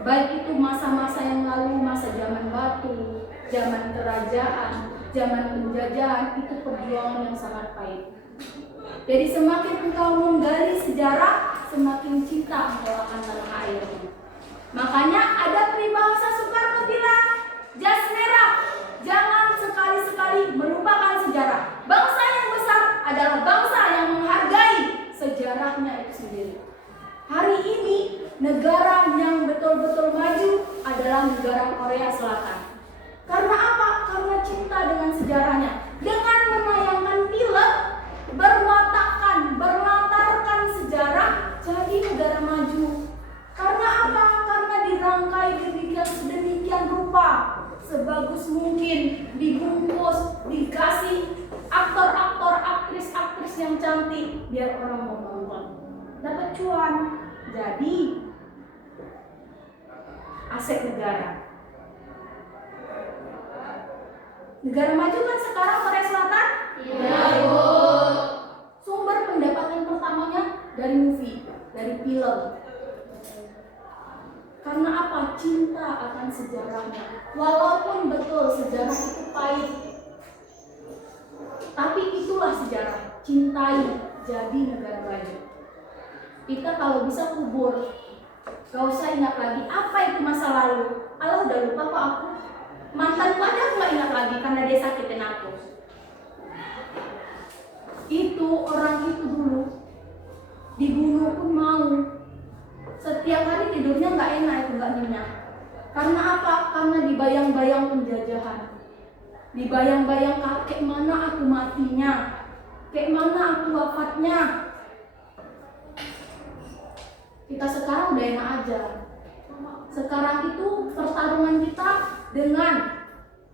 Baik itu masa-masa yang lalu, masa zaman batu, zaman kerajaan, zaman penjajahan, itu perjuangan yang sangat pahit. Jadi semakin engkau menggali sejarah, semakin cinta engkau akan tanah air. Makanya ada peribahasa Soekarno bilang, jas merah, jangan sekali-sekali melupakan sejarah. Bangsa yang besar adalah bangsa yang menghargai sejarahnya itu sendiri. Hari ini negara yang betul-betul maju adalah negara Korea Selatan. Karena apa? Karena cinta dengan sejarahnya. Dengan menayangkan film berlatarkan sejarah, jadi negara maju. Karena apa? Karena dirangkai sedemikian rupa, sebagus mungkin, dibungkus, dikasih aktor-aktor, aktris-aktris yang cantik, biar orang mau nonton. Dapat cuan, jadi aset negara. Negara maju kan sekarang Korea Selatan? Iya, Bu. Sumber pendapatan pertamanya dari movie, dari film. Karena apa? Cinta akan sejarahnya. Walaupun betul sejarah itu pahit, tapi itulah sejarah. Cintai, jadi negara maju. Kita kalau bisa kubur, gak usah ingat lagi apa itu masa lalu. Allah udah lupa kok aku. Mantanku aja aku gak ingat lagi karena dia sakitin aku. Itu orang itu dulu dibunuh pun mau. Setiap hari tidurnya gak enak, itu gak nyenyak. Karena apa? Karena dibayang-bayang penjajahan. Dibayang-bayang kayak mana aku matinya, kayak mana aku wafatnya. Kita sekarang udah enak aja. Sekarang itu pertarungan kita dengan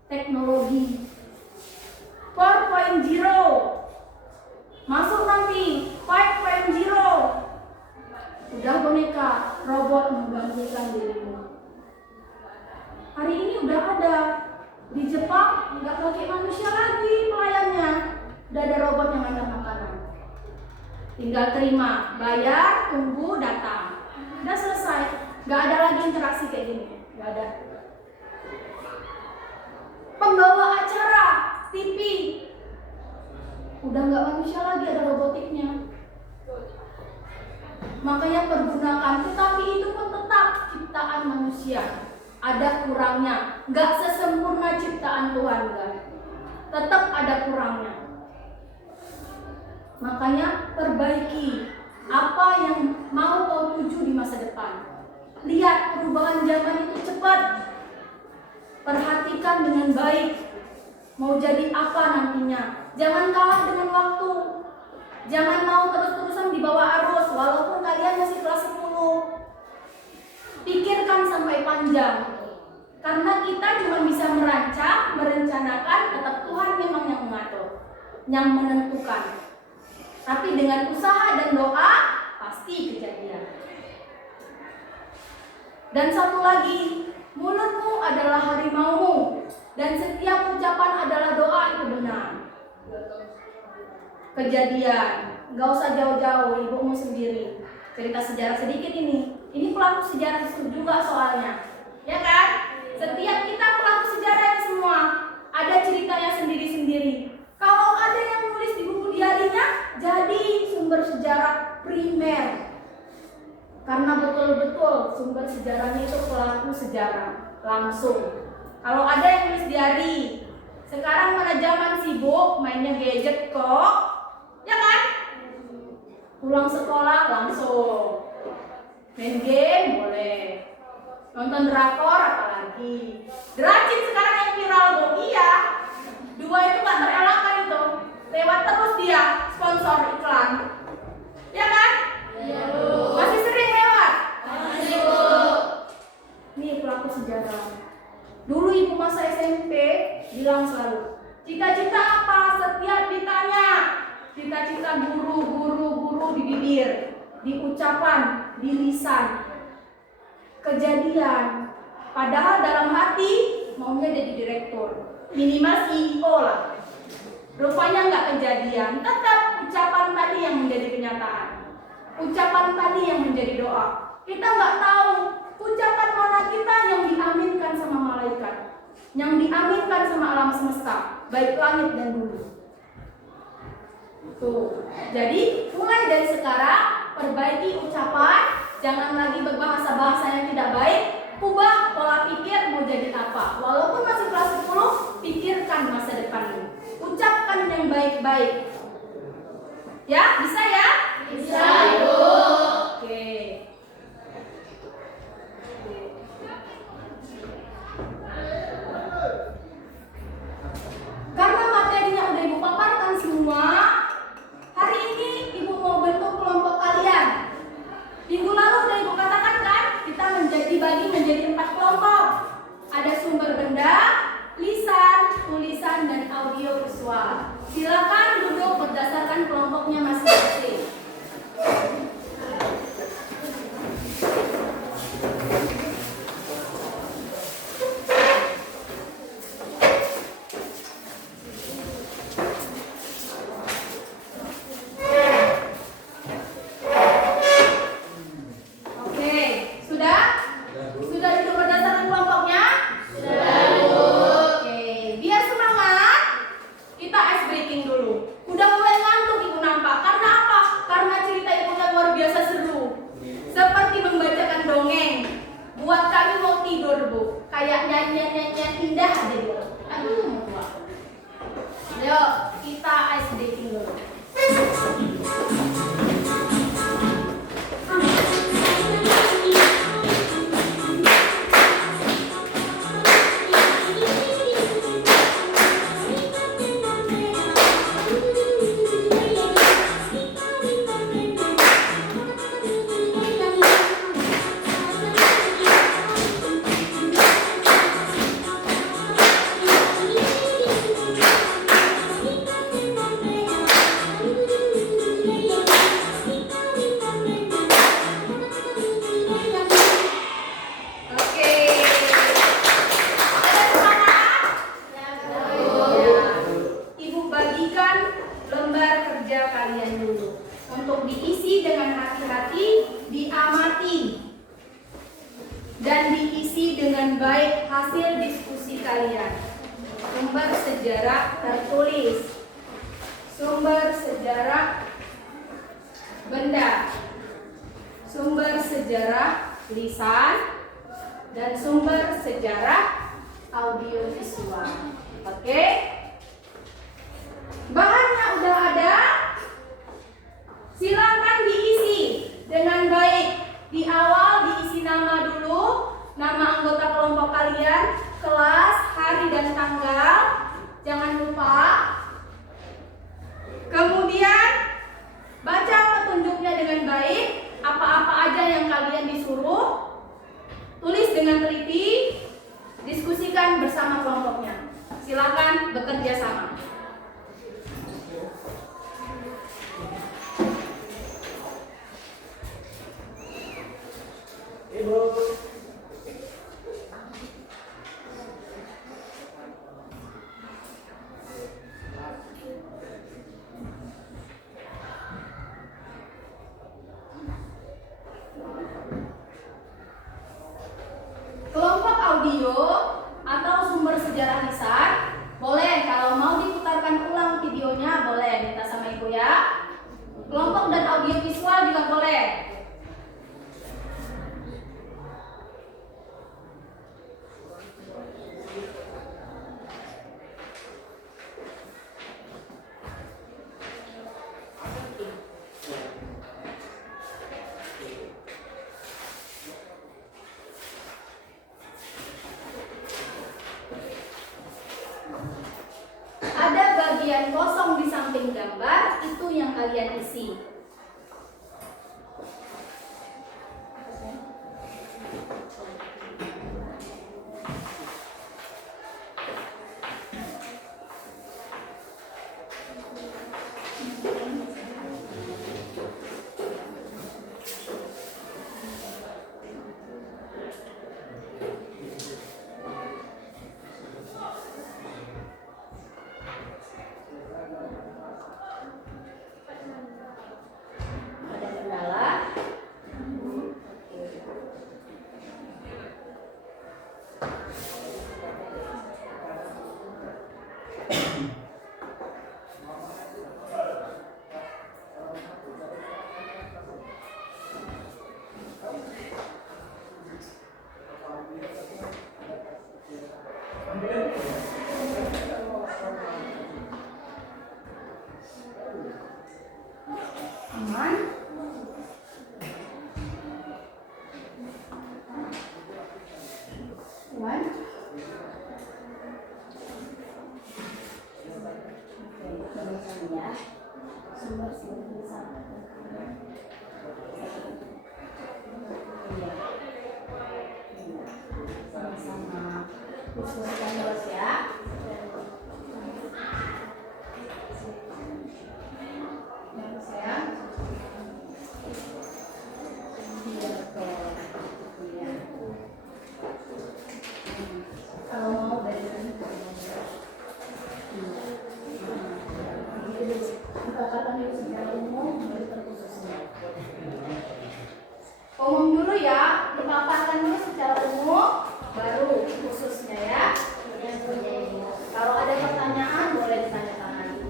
teknologi 4.0. Masuk nanti 5.0. Udah boneka, robot menggantikan dirimu. Hari ini udah ada. Di Jepang nggak pakai manusia lagi pelayannya. Udah ada robot yang ngantar makanan. Tinggal terima, bayar, tunggu, datang. Udah selesai. Nggak ada lagi interaksi kayak gini. Nggak ada. Pembawa acara TV udah nggak manusia lagi, ada robotiknya. Makanya pergunakan, tetapi itu pun tetap ciptaan manusia. Ada kurangnya, nggak sesempurna ciptaan Tuhan, guys. Tetap ada kurangnya. Makanya perbaiki apa yang mau kau tuju di masa depan. Lihat perubahan zaman itu cepat. Perhatikan dengan baik. Mau jadi apa nantinya? Jangan kalah dengan waktu. Jangan mau terus-terusan di bawah arus walaupun kalian masih kelas 10. Pikirkan sampai panjang. Karena kita cuma bisa merancang, merencanakan, tetap Tuhan memang yang mengatur, yang menentukan. Tapi dengan usaha dan doa pasti kejadian. Dan satu lagi, mulutmu adalah harimaumu dan setiap ucapan adalah doa, itu benar. Kejadian, nggak usah jauh-jauh, ibumu sendiri. Cerita sejarah sedikit ini. Ini pelaku sejarah juga soalnya, ya kan? Setiap kita pelaku sejarah semua ada ceritanya sendiri-sendiri. Kalau ada yang nulis di buku diarinya, jadi sumber sejarah primer. Karena betul-betul sumber sejarahnya itu pelaku sejarah langsung. Kalau ada yang nulis diari, sekarang mana zaman sibuk mainnya gadget kok, ya kan? Pulang sekolah langsung main game boleh, nonton drakor apalagi. Dracin sekarang yang viral dong, iya. Dua itu gak terelakkan itu, lewat terus dia sponsor iklan, ya kan? Iya. Masih sering lewat? Masih Bu. Nih pelaku sejarah. Dulu ibu masa SMP bilang selalu, cita-cita apa? Setiap ditanya, cita-cita guru di bibir, di ucapan, di lisan, kejadian. Padahal dalam hati maunya jadi direktur, minimal CEO lah. Rupanya nggak kejadian. Tetap ucapan tadi yang menjadi kenyataan, ucapan tadi yang menjadi doa. Kita nggak tahu ucapan mana kita yang diaminkan sama malaikat, yang diaminkan sama alam semesta, baik langit dan bumi. Tuh. Jadi mulai dari sekarang perbaiki ucapan, jangan lagi berbahasa-bahasa yang tidak baik. Ubah pola pikir mau jadi apa. Walaupun masih kelas 10, pikirkan masa depanmu. Ucapkan yang baik-baik. Ya, bisa ya? Bisa, Ibu. Oke. Karena materinya udah Ibu paparkan semua, hari ini Ibu mau bentuk kelompok kalian. Minggu lalu udah Ibu katakan kan, kita dibagi menjadi 4 kelompok. Ada sumber benda, lisan, tulisan, dan audio visual. Silakan duduk berdasarkan kelompoknya masing-masing. diisi dengan hati-hati, diamati, dan diisi dengan baik hasil diskusi kalian. Sumber sejarah tertulis, sumber sejarah benda, sumber sejarah lisan, dan sumber sejarah audiovisual. Oke? Bahannya udah ada. Silakan diisi dengan baik. Di awal diisi nama dulu, nama anggota kelompok kalian, kelas, hari dan tanggal. Jangan lupa. Kemudian baca petunjuknya dengan baik. Apa-apa aja yang kalian disuruh, tulis dengan teliti, diskusikan bersama kelompoknya. Silakan bekerja sama. Kelompok audio atau sumber sejarah lisan, boleh kalau mau diputarkan ulang videonya boleh, minta sama ibu ya. Kelompok dan audio visual juga boleh. Ada bagian kosong di samping gambar, itu yang kalian isi. Ada kendala? Aman? Aman? Ya. Sumber lisan. Iya. Sama-sama. Diskusikan terus ya. Sayang. Iya betul. Iya. Kalau mau dari umum dulu ya, dipaparkan dulu secara umum, baru khususnya ya. Kalau ada pertanyaan boleh ditanyakan lagi.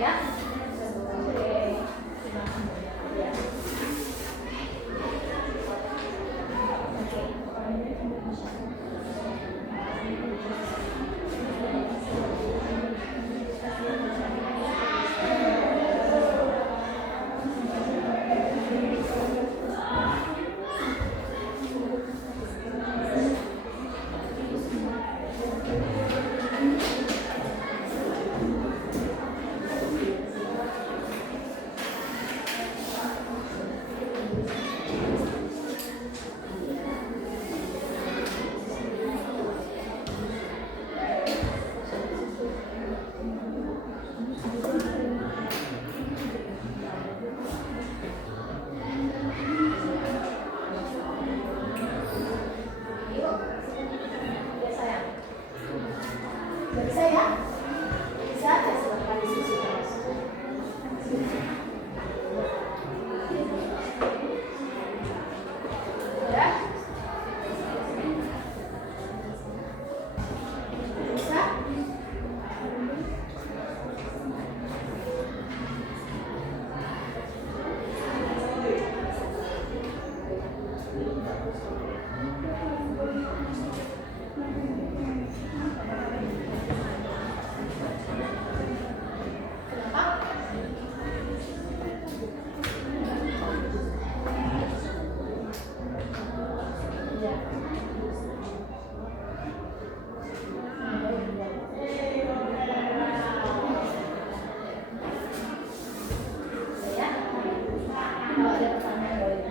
ya? Oke. Ya. Bisa ya? Bisa aja silahkan diskusi terus. Ya? Bisa? Kalau ada pertanyaan boleh.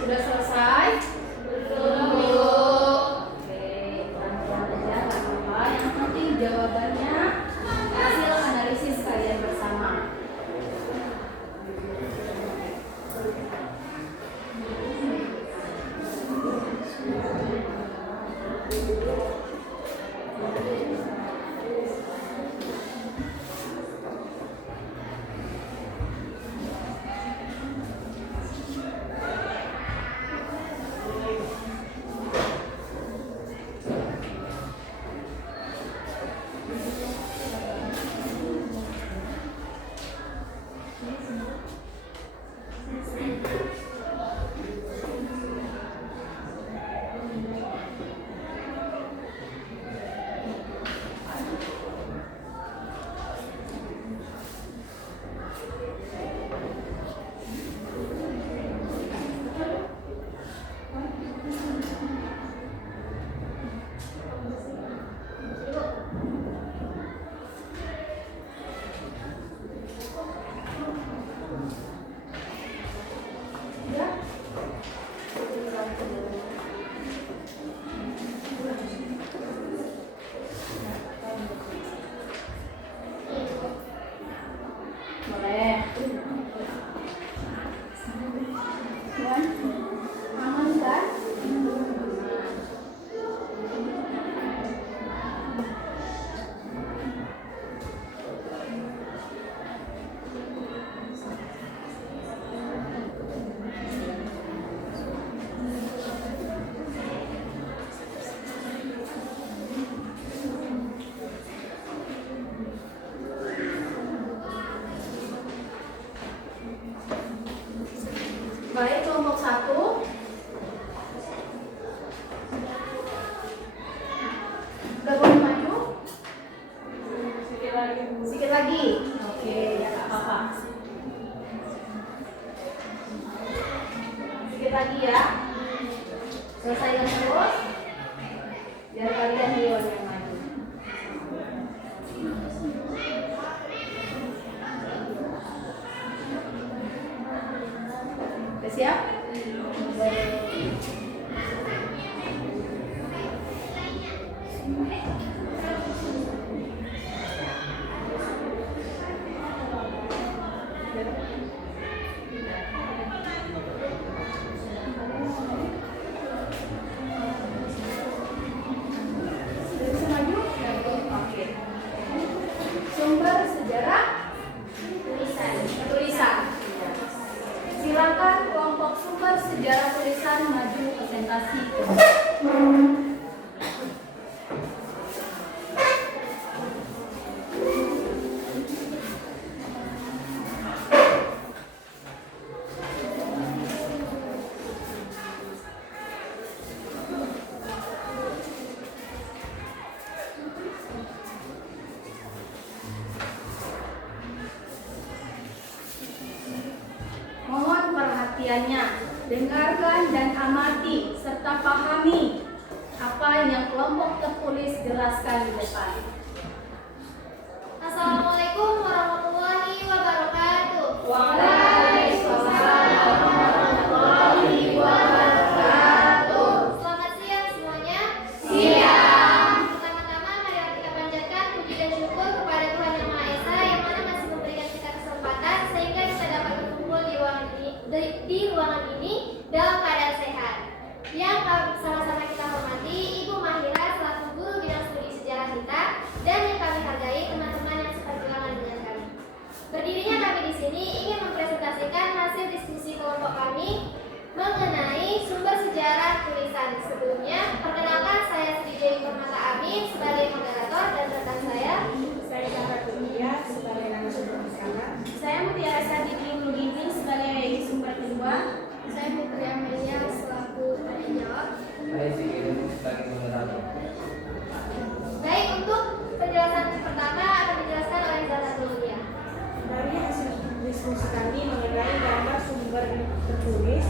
Sudah selesai? Belum. Oke, pelan-pelan aja, nggak apa-apa. Yang penting jawabannya hasil analisis kalian bersama. Aman? Aman kan? Baik, kelompok 1. Udah boleh maju? Sedikit lagi. Sedikit lagi. Oke, ya nggak apa-apa. Sedikit lagi ya. Selesaikan terus. Biar kalian duluan yang maju. Udah siap? Sudah bisa maju? Oke. Sumber sejarah tulisan. Silakan kelompok sumber sejarah tulisan maju presentasi. Mohon perhatiannya, dengarkan dan amati serta pahami apa yang kelompok tertulis jelaskan di depan. Assalamualaikum warahmatullahi wabarakatuh. Waalaikumsalam warahmatullahi wabarakatuh. Selamat siang semuanya. Siang. Pertama-tama marilah kita panjatkan puji dan syukur kepada Tuhan Yang Maha Esa yang mana masih memberikan kita kesempatan sehingga kita dapat berkumpul di ruangan ini dalam keadaan sehat. Yang sama-sama kita hormati Ibu Mahira selaku guru bidang studi sejarah kita dan yang kami hargai teman-teman yang seperjuangan dengan kami. Berdirinya kami di sini ingin mempresentasikan hasil diskusi kelompok kami mengenai sumber sejarah tulisan. Sebelumnya, perkenalkan saya Sri Dewi Permata Amin sebagai moderator dan rekan saya Zahra Tulia sebagai narasumber bersama. Saya Mutiara Sadiki Ginting sebagai sumber kedua. Saya Putri Amelia selaku tanya jawab. Saya Sikirin sebagai moderator. Baik, untuk penjelasan pertama akan dijelaskan oleh Zahra Tulia. Dari hasil diskusi kami mengenai gambar sumber tertulis,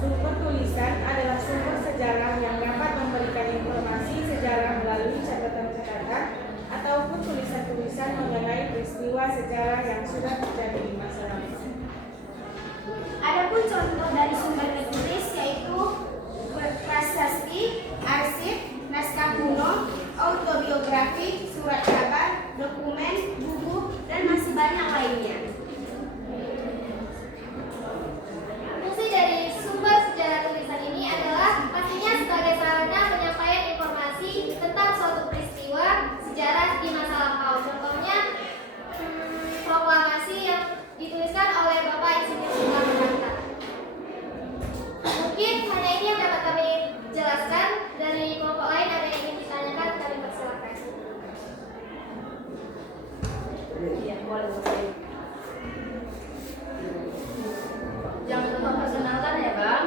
sumber tulisan adalah sumber sejarah yang dapat memberikan informasi sejarah melalui catatan-catatan ataupun tulisan-tulisan mengenai peristiwa sejarah yang sudah terjadi di masa lalu. Adapun contoh dari sumber tertulis yaitu prasasti, arsip, naskah kuno, autobiografi, surat kabar, dokumen, buku, dan masih banyak lainnya. Fungsi dari sumber sejarah tulisan ini adalah pastinya sebagai sarana penyampaian informasi tentang suatu peristiwa sejarah di masa lampau. Contohnya proklamasi yang dituliskan oleh Bapak Insinyur Soekarno-Hatta. Mungkin hanya ini yang dapat kami jelaskan. Dari kelompok lain ada yang ingin ditanyakan, kami persilakan. Iya, boleh. Jangan lupa perkenalkan ya, Bang.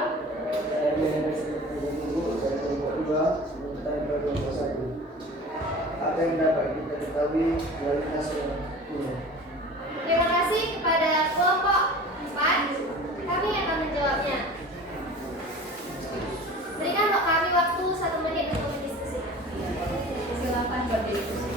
Saya Menes Guru dari kelompok 2 sementara kelompok 1. Apa yang dapat kita ketahui melalui naskah kuno? Terima kasih kepada kelompok 4. Kami akan menjawabnya. Berikan kami waktu 1 menit untuk berdiskusi. Silakan berdiskusi.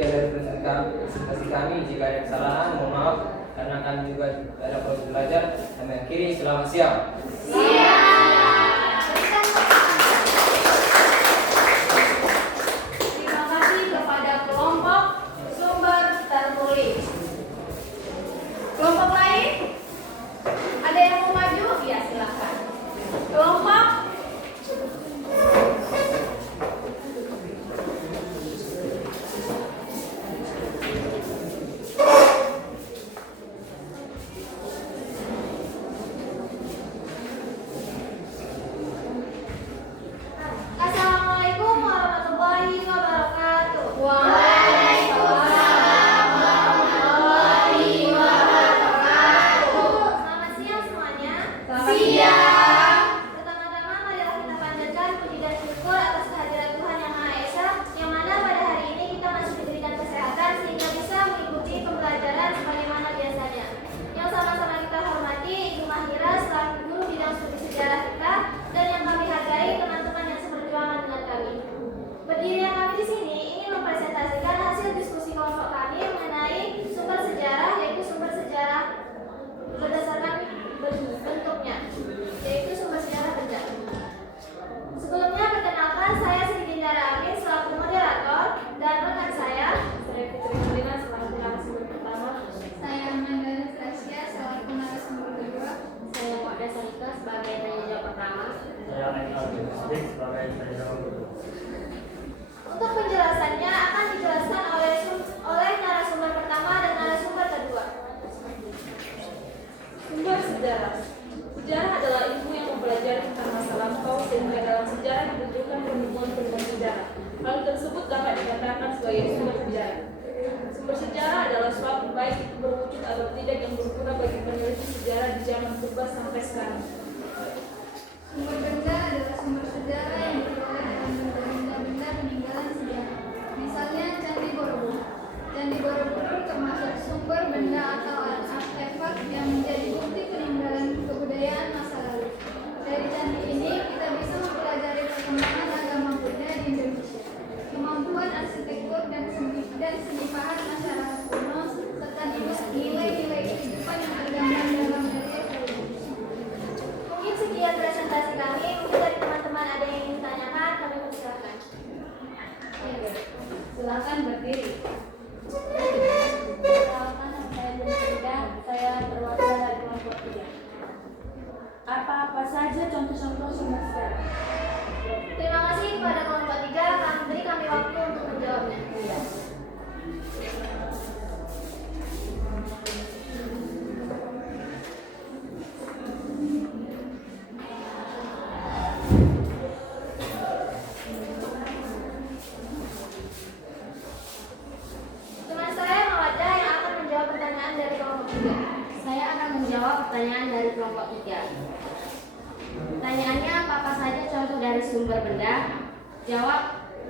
Sekian dari presentasi kami. Jika ada kesalahan, mohon maaf karena kami juga ada proses belajar. Kami akhiri. Selamat siang. Terima kasih kepada kelompok sumber tertulis. Kelompok lain? Ada yang mau maju? Ya, silakan. Kelompok Assalamualaikum warahmatullahi wabarakatuh. Waalaikumsalam warahmatullahi wabarakatuh. Selamat siang semuanya. Siang. Pertama-tama marilah kita panjatkan puji dan syukur atas kehadiran Tuhan Yang Maha Esa, yang mana pada hari ini kita masih diberikan kesehatan sehingga bisa mengikuti pembelajaran sebagaimana biasanya. Yang sama-sama kita hormati Ibu Mahira selaku guru bidang studi sejarah kita, dan yang kami hargai teman-teman yang seperjuangan dengan kami. Berdirinya kami di sini ingin mempresentasikan hasil diskusi kelompok kami mengenai sumber sejarah, yaitu sumber sejarah berdasarkan bentuknya, yaitu sumber sejarah benda. Sebelumnya perkenalkan, saya Sri Gindara Amin selaku moderator, dan rekan saya Fitri Melina selaku narasumber pertama. saya Amanda Nastasia selaku narasumber kedua, saya Wada Sarika sebagai penanya jawab pertama. Untuk penjelasannya akan dijelaskan oleh narasumber pertama dan narasumber kedua. Sumber sejarah. Sejarah adalah ilmu yang mempelajari tentang masa lampau sehingga dalam sejarah dibentukkan penemuan-penemuan sejarah. Hal tersebut dapat dikatakan sebagai sumber sejarah. Sumber sejarah adalah suatu baik itu berwujud atau tidak yang berguna bagi peneliti sejarah di zaman purba sampai sekarang. Sumber benda adalah sumber sejarah yang diperoleh dalam bentuk benda-benda peninggalan sejarah. Misalnya Candi Borobudur. Candi Borobudur termasuk sumber benda atau artefak yang menjadi bukti peninggalan kebudayaan masa lalu. Dari candi ini kita bisa mempelajari perkembangan agama Buddha di Indonesia, kemampuan arsitektur dan seni pahat masyarakat kuno, serta nilai-nilai kehidupan yang tergambar dalam relief religius. Mungkin sekian presentasi kami. Mungkin dari teman-teman ada yang ingin ditanyakan, kami persilakan. Silakan berdiri. Perkenalkan, saya Jennifer, saya perwakilan dari kelompok 3. Apa-apa saja contoh-contoh sumber sejarah? Terima kasih kepada kelompok 3, beri kami waktu untuk menjawabnya. Teman saya Mawada yang akan menjawab pertanyaan dari kelompok 3. Saya akan menjawab pertanyaan dari kelompok 3. Pertanyaannya, apa saja contoh dari sumber benda? Jawab: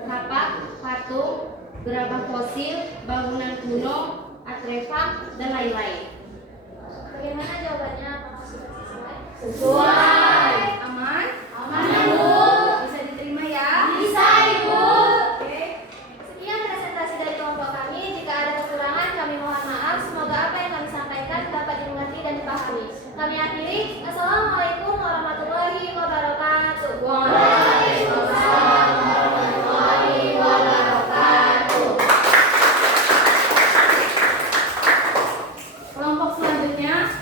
kapak, patung, gerabah fosil, bangunan kuno, artefak, dan lain-lain. Bagaimana jawabannya? Apakah sudah sesuai? Sesuai. Aman? Aman, Bu. Bisa diterima ya? Bisa, Ibu. Oke. Sekian presentasi dari kelompok kami. Jika ada kekurangan, kami mohon maaf. Semoga apa yang kami sampaikan dapat dimengerti dan dipahami. Kami akhiri. Assalamualaikum warahmatullahi wabarakatuh. Waalaikumsalam warahmatullahi wabarakatuh. Kelompok selanjutnya.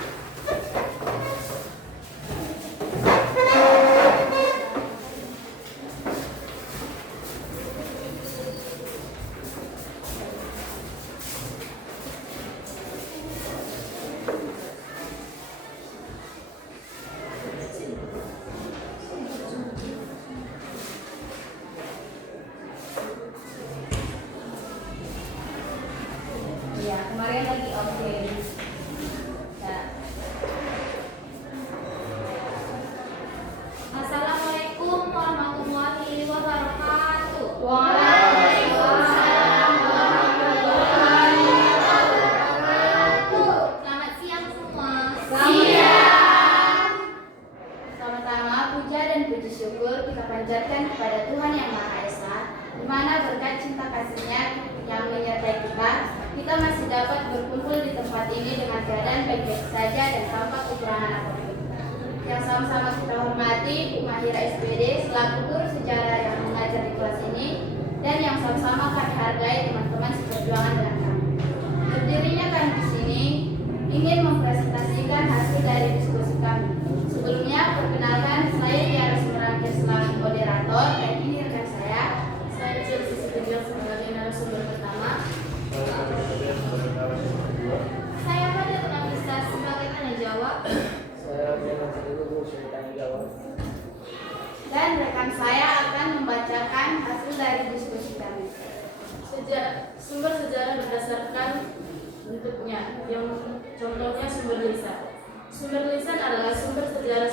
Ya, kemarin lagi oke. Ya. Assalamualaikum warahmatullahi wabarakatuh. Waalaikumsalam warahmatullahi wabarakatuh. Selamat siang semua. Siang. Pertama-tama, puja dan puji syukur kita panjatkan kepada Tuhan Yang Maha Esa di mana berkat cinta kasihnya yang menyertai kita masih dapat berkumpul di tempat ini dengan keadaan baik-baik saja dan tanpa kekurangan apapun. Yang sama-sama kita hormati Bu Mahira SPD selaku guru sejarah yang mengajar di kelas ini, dan yang sama-sama kami hargai teman-teman seperjuangan dengan kami. Berdirinya kami di sini ingin mempresentasikan hasil dari diskusi kami. Sebelumnya, perkenalkan saya Tiara Sumerangkir selaku moderator, dan ini rekan saya Chelsea Sutedja sebagai narasumber pertama. Saya pada Tunamisa sebagai tanya jawab. Dan rekan saya akan membacakan hasil dari diskusi kami. Sumber sejarah berdasarkan bentuknya, yang contohnya sumber lisan. Sumber lisan adalah sumber sejarah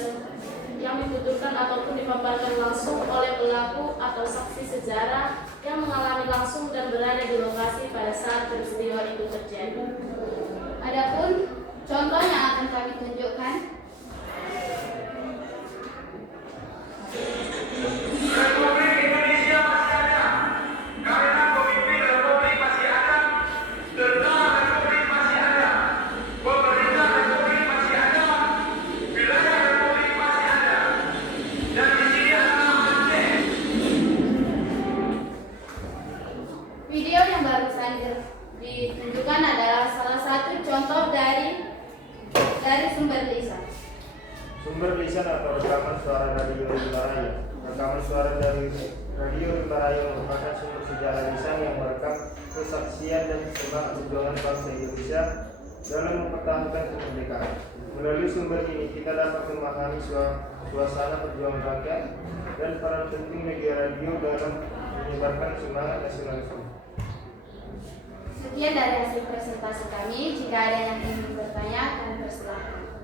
yang dituturkan ataupun dipaparkan langsung oleh pelaku atau saksi sejarah yang mengalami langsung dan berada di lokasi pada saat peristiwa itu terjadi. Adapun contoh yang akan kami tunjukkan, Republik Indonesia masih ada, karena pemimpin Republik masih ada, tentara Republik masih ada, pemerintah Republik masih ada, wilayah Republik masih ada, dan di sini adalah Aceh. video yang barusan ditunjukkan adalah salah satu contoh dari sumber lisan. Sumber lisan atau rekaman suara radio rimba raya. Rekaman suara dari radio rimba raya merupakan sumber sejarah lisan yang merekam kesaksian dan semangat perjuangan bangsa Indonesia dalam mempertahankan kemerdekaan. Melalui sumber ini kita dapat memahami suasana perjuangan rakyat dan peran penting media radio dalam menyebarkan semangat nasionalisme. Sekian dari hasil presentasi kami. Jika ada yang ingin bertanya, kami persilahkan.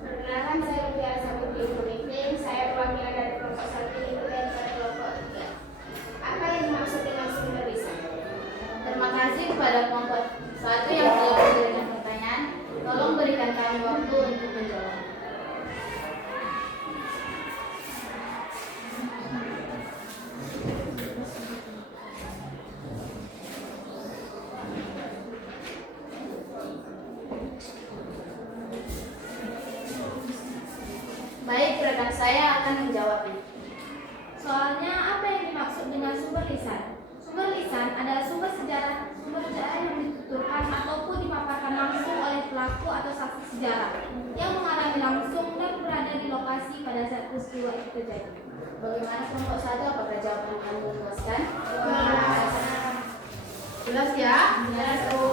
Perkenalkan, saya Tiara Saputi Pemimpin. Saya perwakilan dari kelompok 1 dan dari kelompok 3. Apa yang dimaksud dengan sumber lisan? Terima kasih kepada kelompok 1 yang telah memberikan pertanyaan. Tolong berikan kami waktu untuk menjawab. Baik, rekan saya akan menjawabnya. Soalnya, apa yang dimaksud dengan sumber lisan? Sumber lisan adalah sumber sejarah yang dituturkan ataupun dipaparkan langsung oleh pelaku atau saksi sejarah yang mengalami langsung dan berada di lokasi pada saat peristiwa itu terjadi. Bagaimana kelompok 1? Apakah jawaban kamu memuaskan? Jelas ya? Jelas, Bu.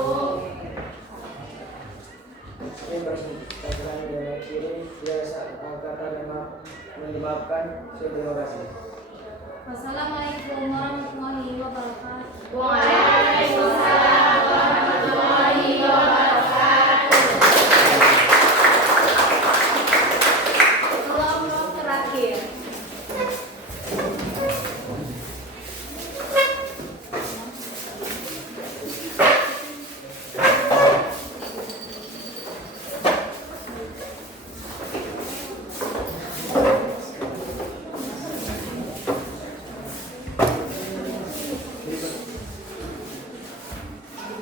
Ini persenjataan dan akhiri biasa kata memang menyebabkan. Terima kasih. Wassalamualaikum warahmatullahi wabarakatuh. Waalaikumsalam warahmatullahi wabarakatuh. Kelompok terakhir.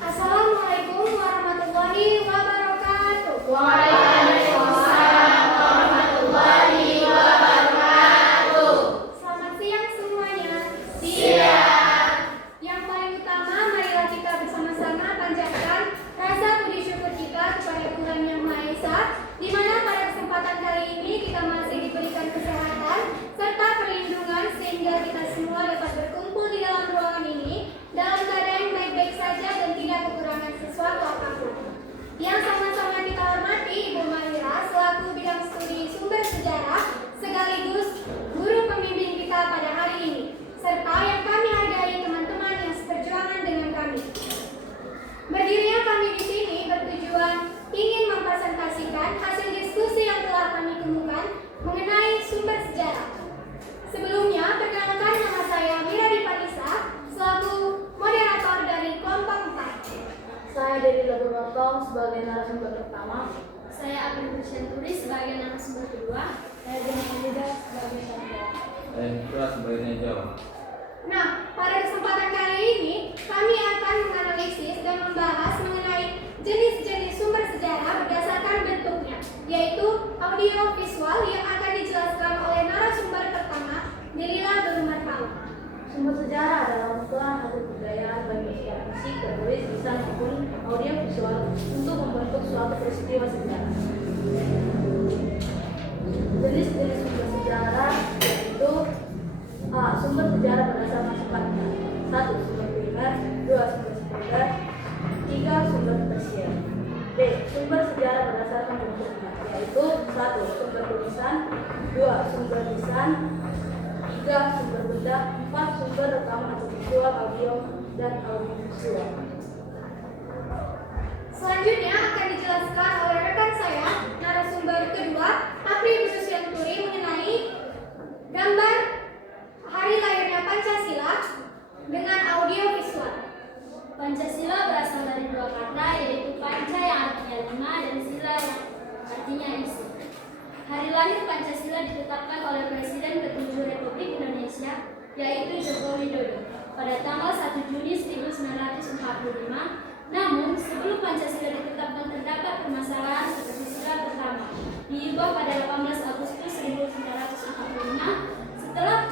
Assalamualaikum warahmatullahi wabarakatuh. Waalaikumsalam warahmatullahi wabarakatuh. Selamat siang semuanya. Siap. Yang paling utama, marilah kita bersama-sama panjatkan rasa puji syukur kita kepada Tuhan Yang Maha Esa, di mana pada kesempatan kali ini kita masih diberikan kesehatan serta perlindungan sehingga kita semua dapat berkumpul di dalam ruangan ini dalam keadaan baik-baik saja dan tidak kekurangan sesuatu apapun. Yang sama-sama kita hormati Ibu Mahira selaku bidang studi sumber sejarah sekaligus guru pembimbing kita pada hari ini, serta yang kami hargai teman-teman yang seperjuangan dengan kami. Berdirinya kami di sini bertujuan ingin mempresentasikan hasil diskusi yang telah kami temukan mengenai sumber sejarah. Sebelumnya, perkenalkan nama saya Mira Dipanisa selaku moderator dari kelompok 4. Saya dari Lagu Rotong sebagai narasumber pertama. Saya Abdul Syanturi sebagai narasumber kedua. Saya Dina Hamida sebagai contoh. Dan itulah sebagai jawab. Nah, pada kesempatan kali ini kami akan menganalisis dan membahas mengenai jenis-jenis sumber sejarah berdasarkan bentuknya, yaitu audio visual yang akan dijelaskan oleh narasumber pertama, Delila Berumarham. Sumber sejarah adalah untukan atau kebudayaan bagi setiap fisik, tertulis, lisan maupun audio visual untuk membentuk suatu peristiwa sejarah. Jenis-jenis sumber sejarah yaitu A. Sumber sejarah berdasarkan sifatnya. 1. Sumber primer. 2. Sumber sekunder. 3. Sumber tersier. B. Sumber sejarah berdasarkan bentuknya, yaitu 1. Sumber tulisan. 2. Sumber lisan. 3. Sumber benda. 4. Sumber rekaman atau visual, audio, dan audiovisual. Selanjutnya akan dijelaskan oleh rekan saya, narasumber kedua, Apri Bususyanturi, mengenai gambar hari lahirnya Pancasila dengan audio visual. Pancasila berasal dari dua kata, yaitu panca yang artinya lima dan sila yang artinya isi. Hari lahir Pancasila ditetapkan oleh Presiden ke-7 Republik Indonesia, yaitu Joko Widodo, pada tanggal 1 Juni 1945. Namun, sebelum Pancasila ditetapkan terdapat permasalahan seperti sila pertama, diubah pada 18 Agustus 1945 setelah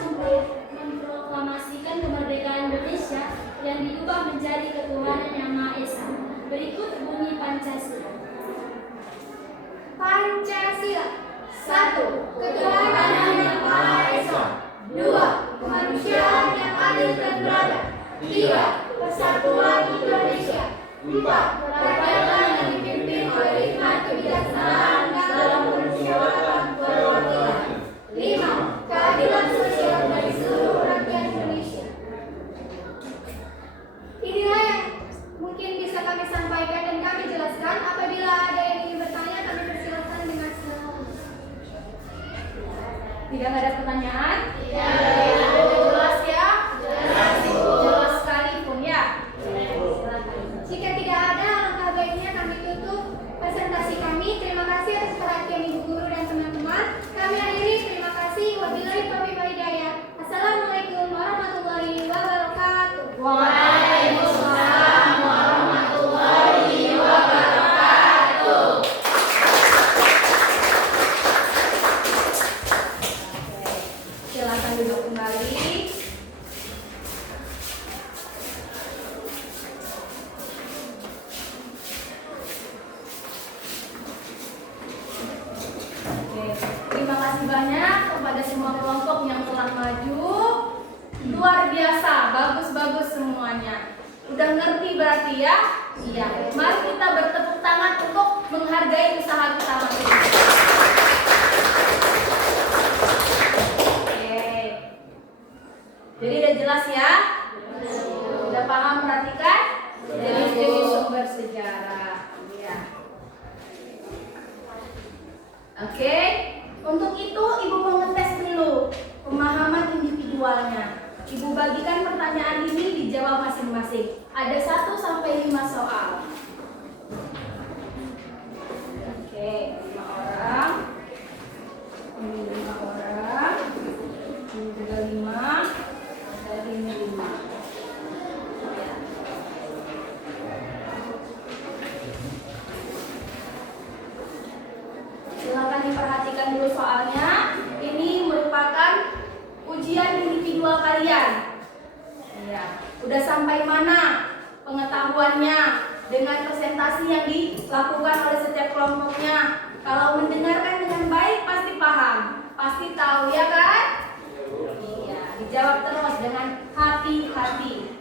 memproklamasikan kemerdekaan Indonesia yang diubah menjadi ketuhanan yang Maha Esa. Berikut bunyi Pancasila. Pancasila. 1. Ketuhanan yang Maha Esa. 2. Kemanusiaan yang adil dan beradab. 3. Persatuan Indonesia. 4. Kerakyatan yang dipimpin oleh hikmat kebijaksanaan dalam permusyawaratan perwakilan. 5. Keadilan sosial bagi seluruh rakyat Indonesia. Inilah yang mungkin bisa kami sampaikan dan kami jelaskan. Apabila ada yang ingin bertanya, kami persilakan dengan senang. Tidak ada pertanyaan? Tidak. Jelas ya? Jelas, Bu. Jelas sekali pun ya? Jika tidak ada, alangkah baiknya kami tutup presentasi kami. Terima kasih atas perhatian Ibu Guru dan teman-teman. Kami akhiri. Terima kasih. Wabillahi taufiq wal hidayah. Assalamualaikum warahmatullahi wabarakatuh. Waalaikumsalam warahmatullahi wabarakatuh. Silakan duduk kembali. Oke, terima kasih banyak kepada semua kelompok yang telah maju. Luar biasa, bagus-bagus semuanya. Udah ngerti berarti ya? Iya. Mari kita bertepuk tangan untuk menghargai usaha kita masing-masing. Oke. Jadi udah jelas ya? Udah paham perhatikan? Jenis-jenis sumber sejarah. Iya. Oke, untuk itu Ibu mau ngetes dulu pemahaman individualnya. Ibu bagikan pertanyaan ini dijawab masing-masing. Ada 1 sampai 5 soal. Oke, 5 orang. Ini 5 orang. Ini juga 5. Dan ini 5. Silakan diperhatikan dulu soalnya. Ini merupakan ujian individual kalian. Ya, udah sampai mana pengetahuannya dengan presentasi yang dilakukan oleh setiap kelompoknya? Kalau mendengarkan dengan baik pasti paham, pasti tahu ya kan? Iya, dijawab terus dengan hati-hati.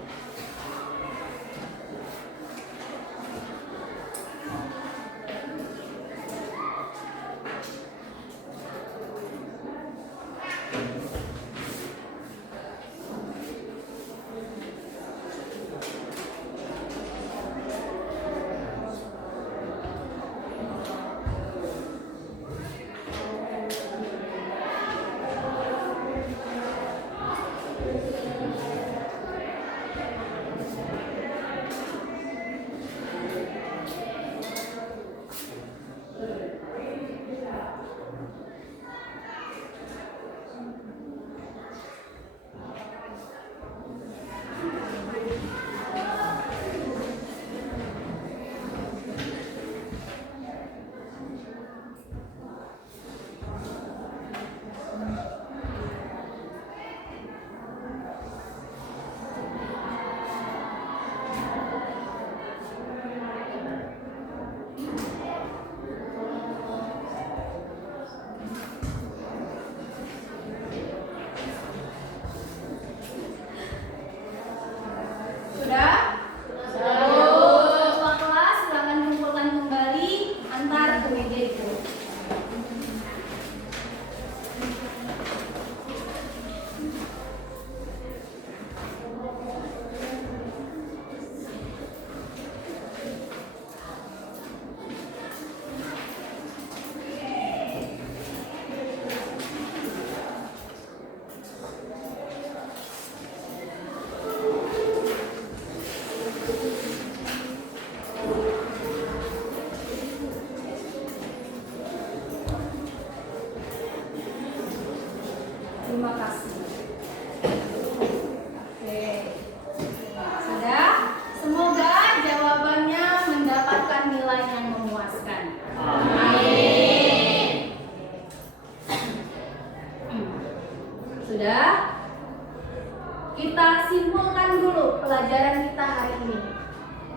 Kita simpulkan dulu pelajaran kita hari ini.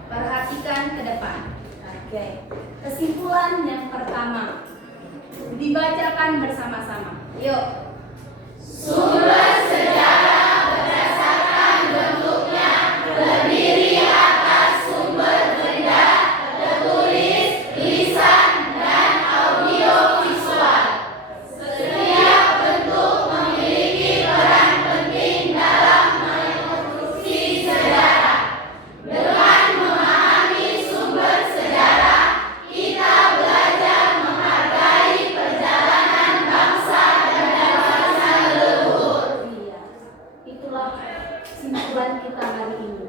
Perhatikan ke depan. Oke. Kesimpulan yang pertama dibacakan bersama-sama. Yuk. Sumber sejarah berdasarkan bentuknya terdiri atas sumber benda, tertulis, lisan, dan audio visual. Setiap bentuk memiliki peran penting dalam mengonstruksi sejarah. Dengan memahami sumber sejarah, kita belajar menghargai perjalanan bangsa dan bangsa leluhur. Iya. Itulah simpulan kita hari ini.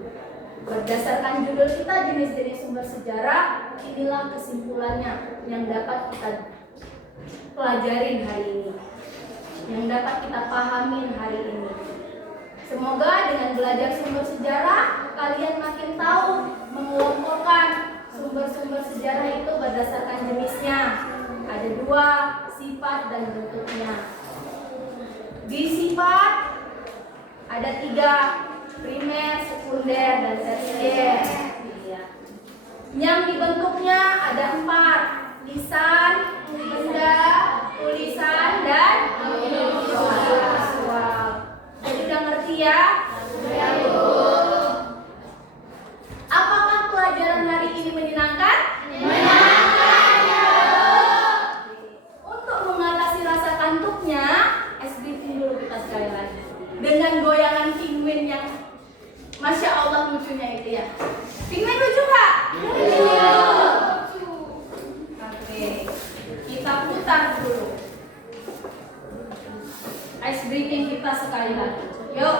Berdasarkan judul kita jenis-jenis sumber sejarah, inilah kesimpulannya yang dapat kita pelajarin hari ini, yang dapat kita pahamin hari ini. Semoga dengan belajar sumber sejarah, kalian makin tahu mengelompokkan sumber-sumber sejarah itu berdasarkan jenisnya. Ada 2, sifat dan bentuknya. Di sifat ada 3, primer, sekunder, dan tersier. Iya. Yang di bentuknya ada 4, lisan, benda, tulisan, dan visual. Jadi udah ngerti ya? Apakah pelajaran hari ini menyenangkan? Untuk mengatasi rasa kantuknya, SBT dulu kita sekali lagi. Dengan goyangan pingwin yang Masya Allah lucunya itu ya. Pingwin lucu nggak? Lucu. Oke, kita putar dulu. Ice breaking kita sekali lagi. Yuk.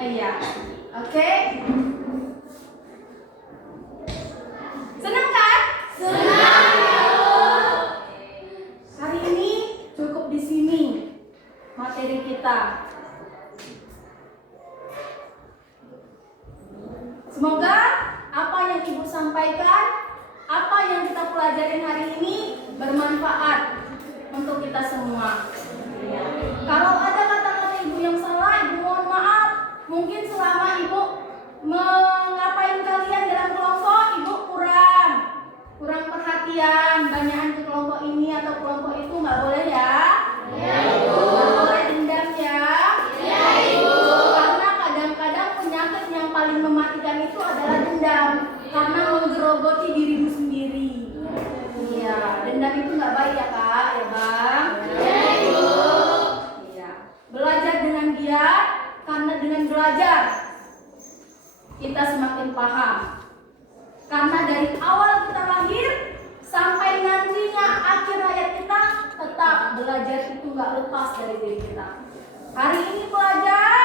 Iya, oke. Senang kan? Senang. Hari ini cukup di sini materi kita. Semoga apa yang Ibu sampaikan, apa yang kita pelajarin hari ini bermanfaat untuk kita semua. Kalau ada kata-kata Ibu yang salah, Ibu mohon maaf. Mungkin selama Ibu mengapain kalian dalam kelompok, Ibu kurang perhatian, banyakan ke kelompok ini atau kelompok itu, nggak boleh ya? Iya, Ibu. Nggak boleh dendam ya? Iya, Ibu. Karena kadang-kadang penyakit yang paling mematikan itu adalah dendam, karena menggerogoti dirimu sendiri. Iya, dendam itu nggak baik ya Kak, ya Bang? Iya, Ibu. Iya. Belajar dengan giat, karena dengan belajar kita semakin paham. Karena dari awal kita lahir sampai nantinya akhir hayat kita, tetap belajar itu nggak lepas dari diri kita. Hari ini belajar,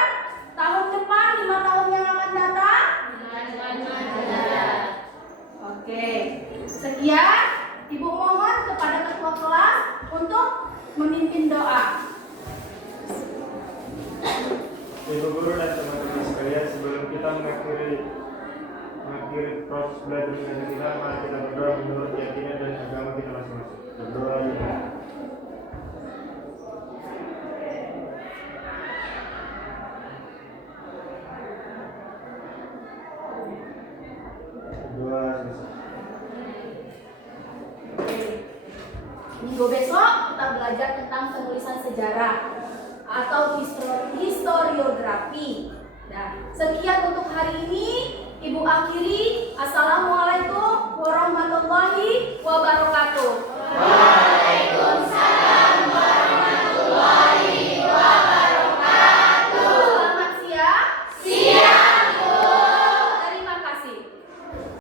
tahun depan 5 tahun yang akan datang. Oke, sekian. Ibu mohon kepada ketua kelas untuk memimpin doa. Ibu guru dan teman-teman sekalian, sebelum kita mengakhiri proses belajar mengajar kita, mari kita berdoa menurut keyakinan dan agama kita masing-masing. Berdoa ya. Berdoa selesai. Minggu besok kita belajar tentang penulisan sejarah. atau historiografi. Nah, sekian untuk hari ini. Ibu akhiri. Assalamualaikum warahmatullahi wabarakatuh.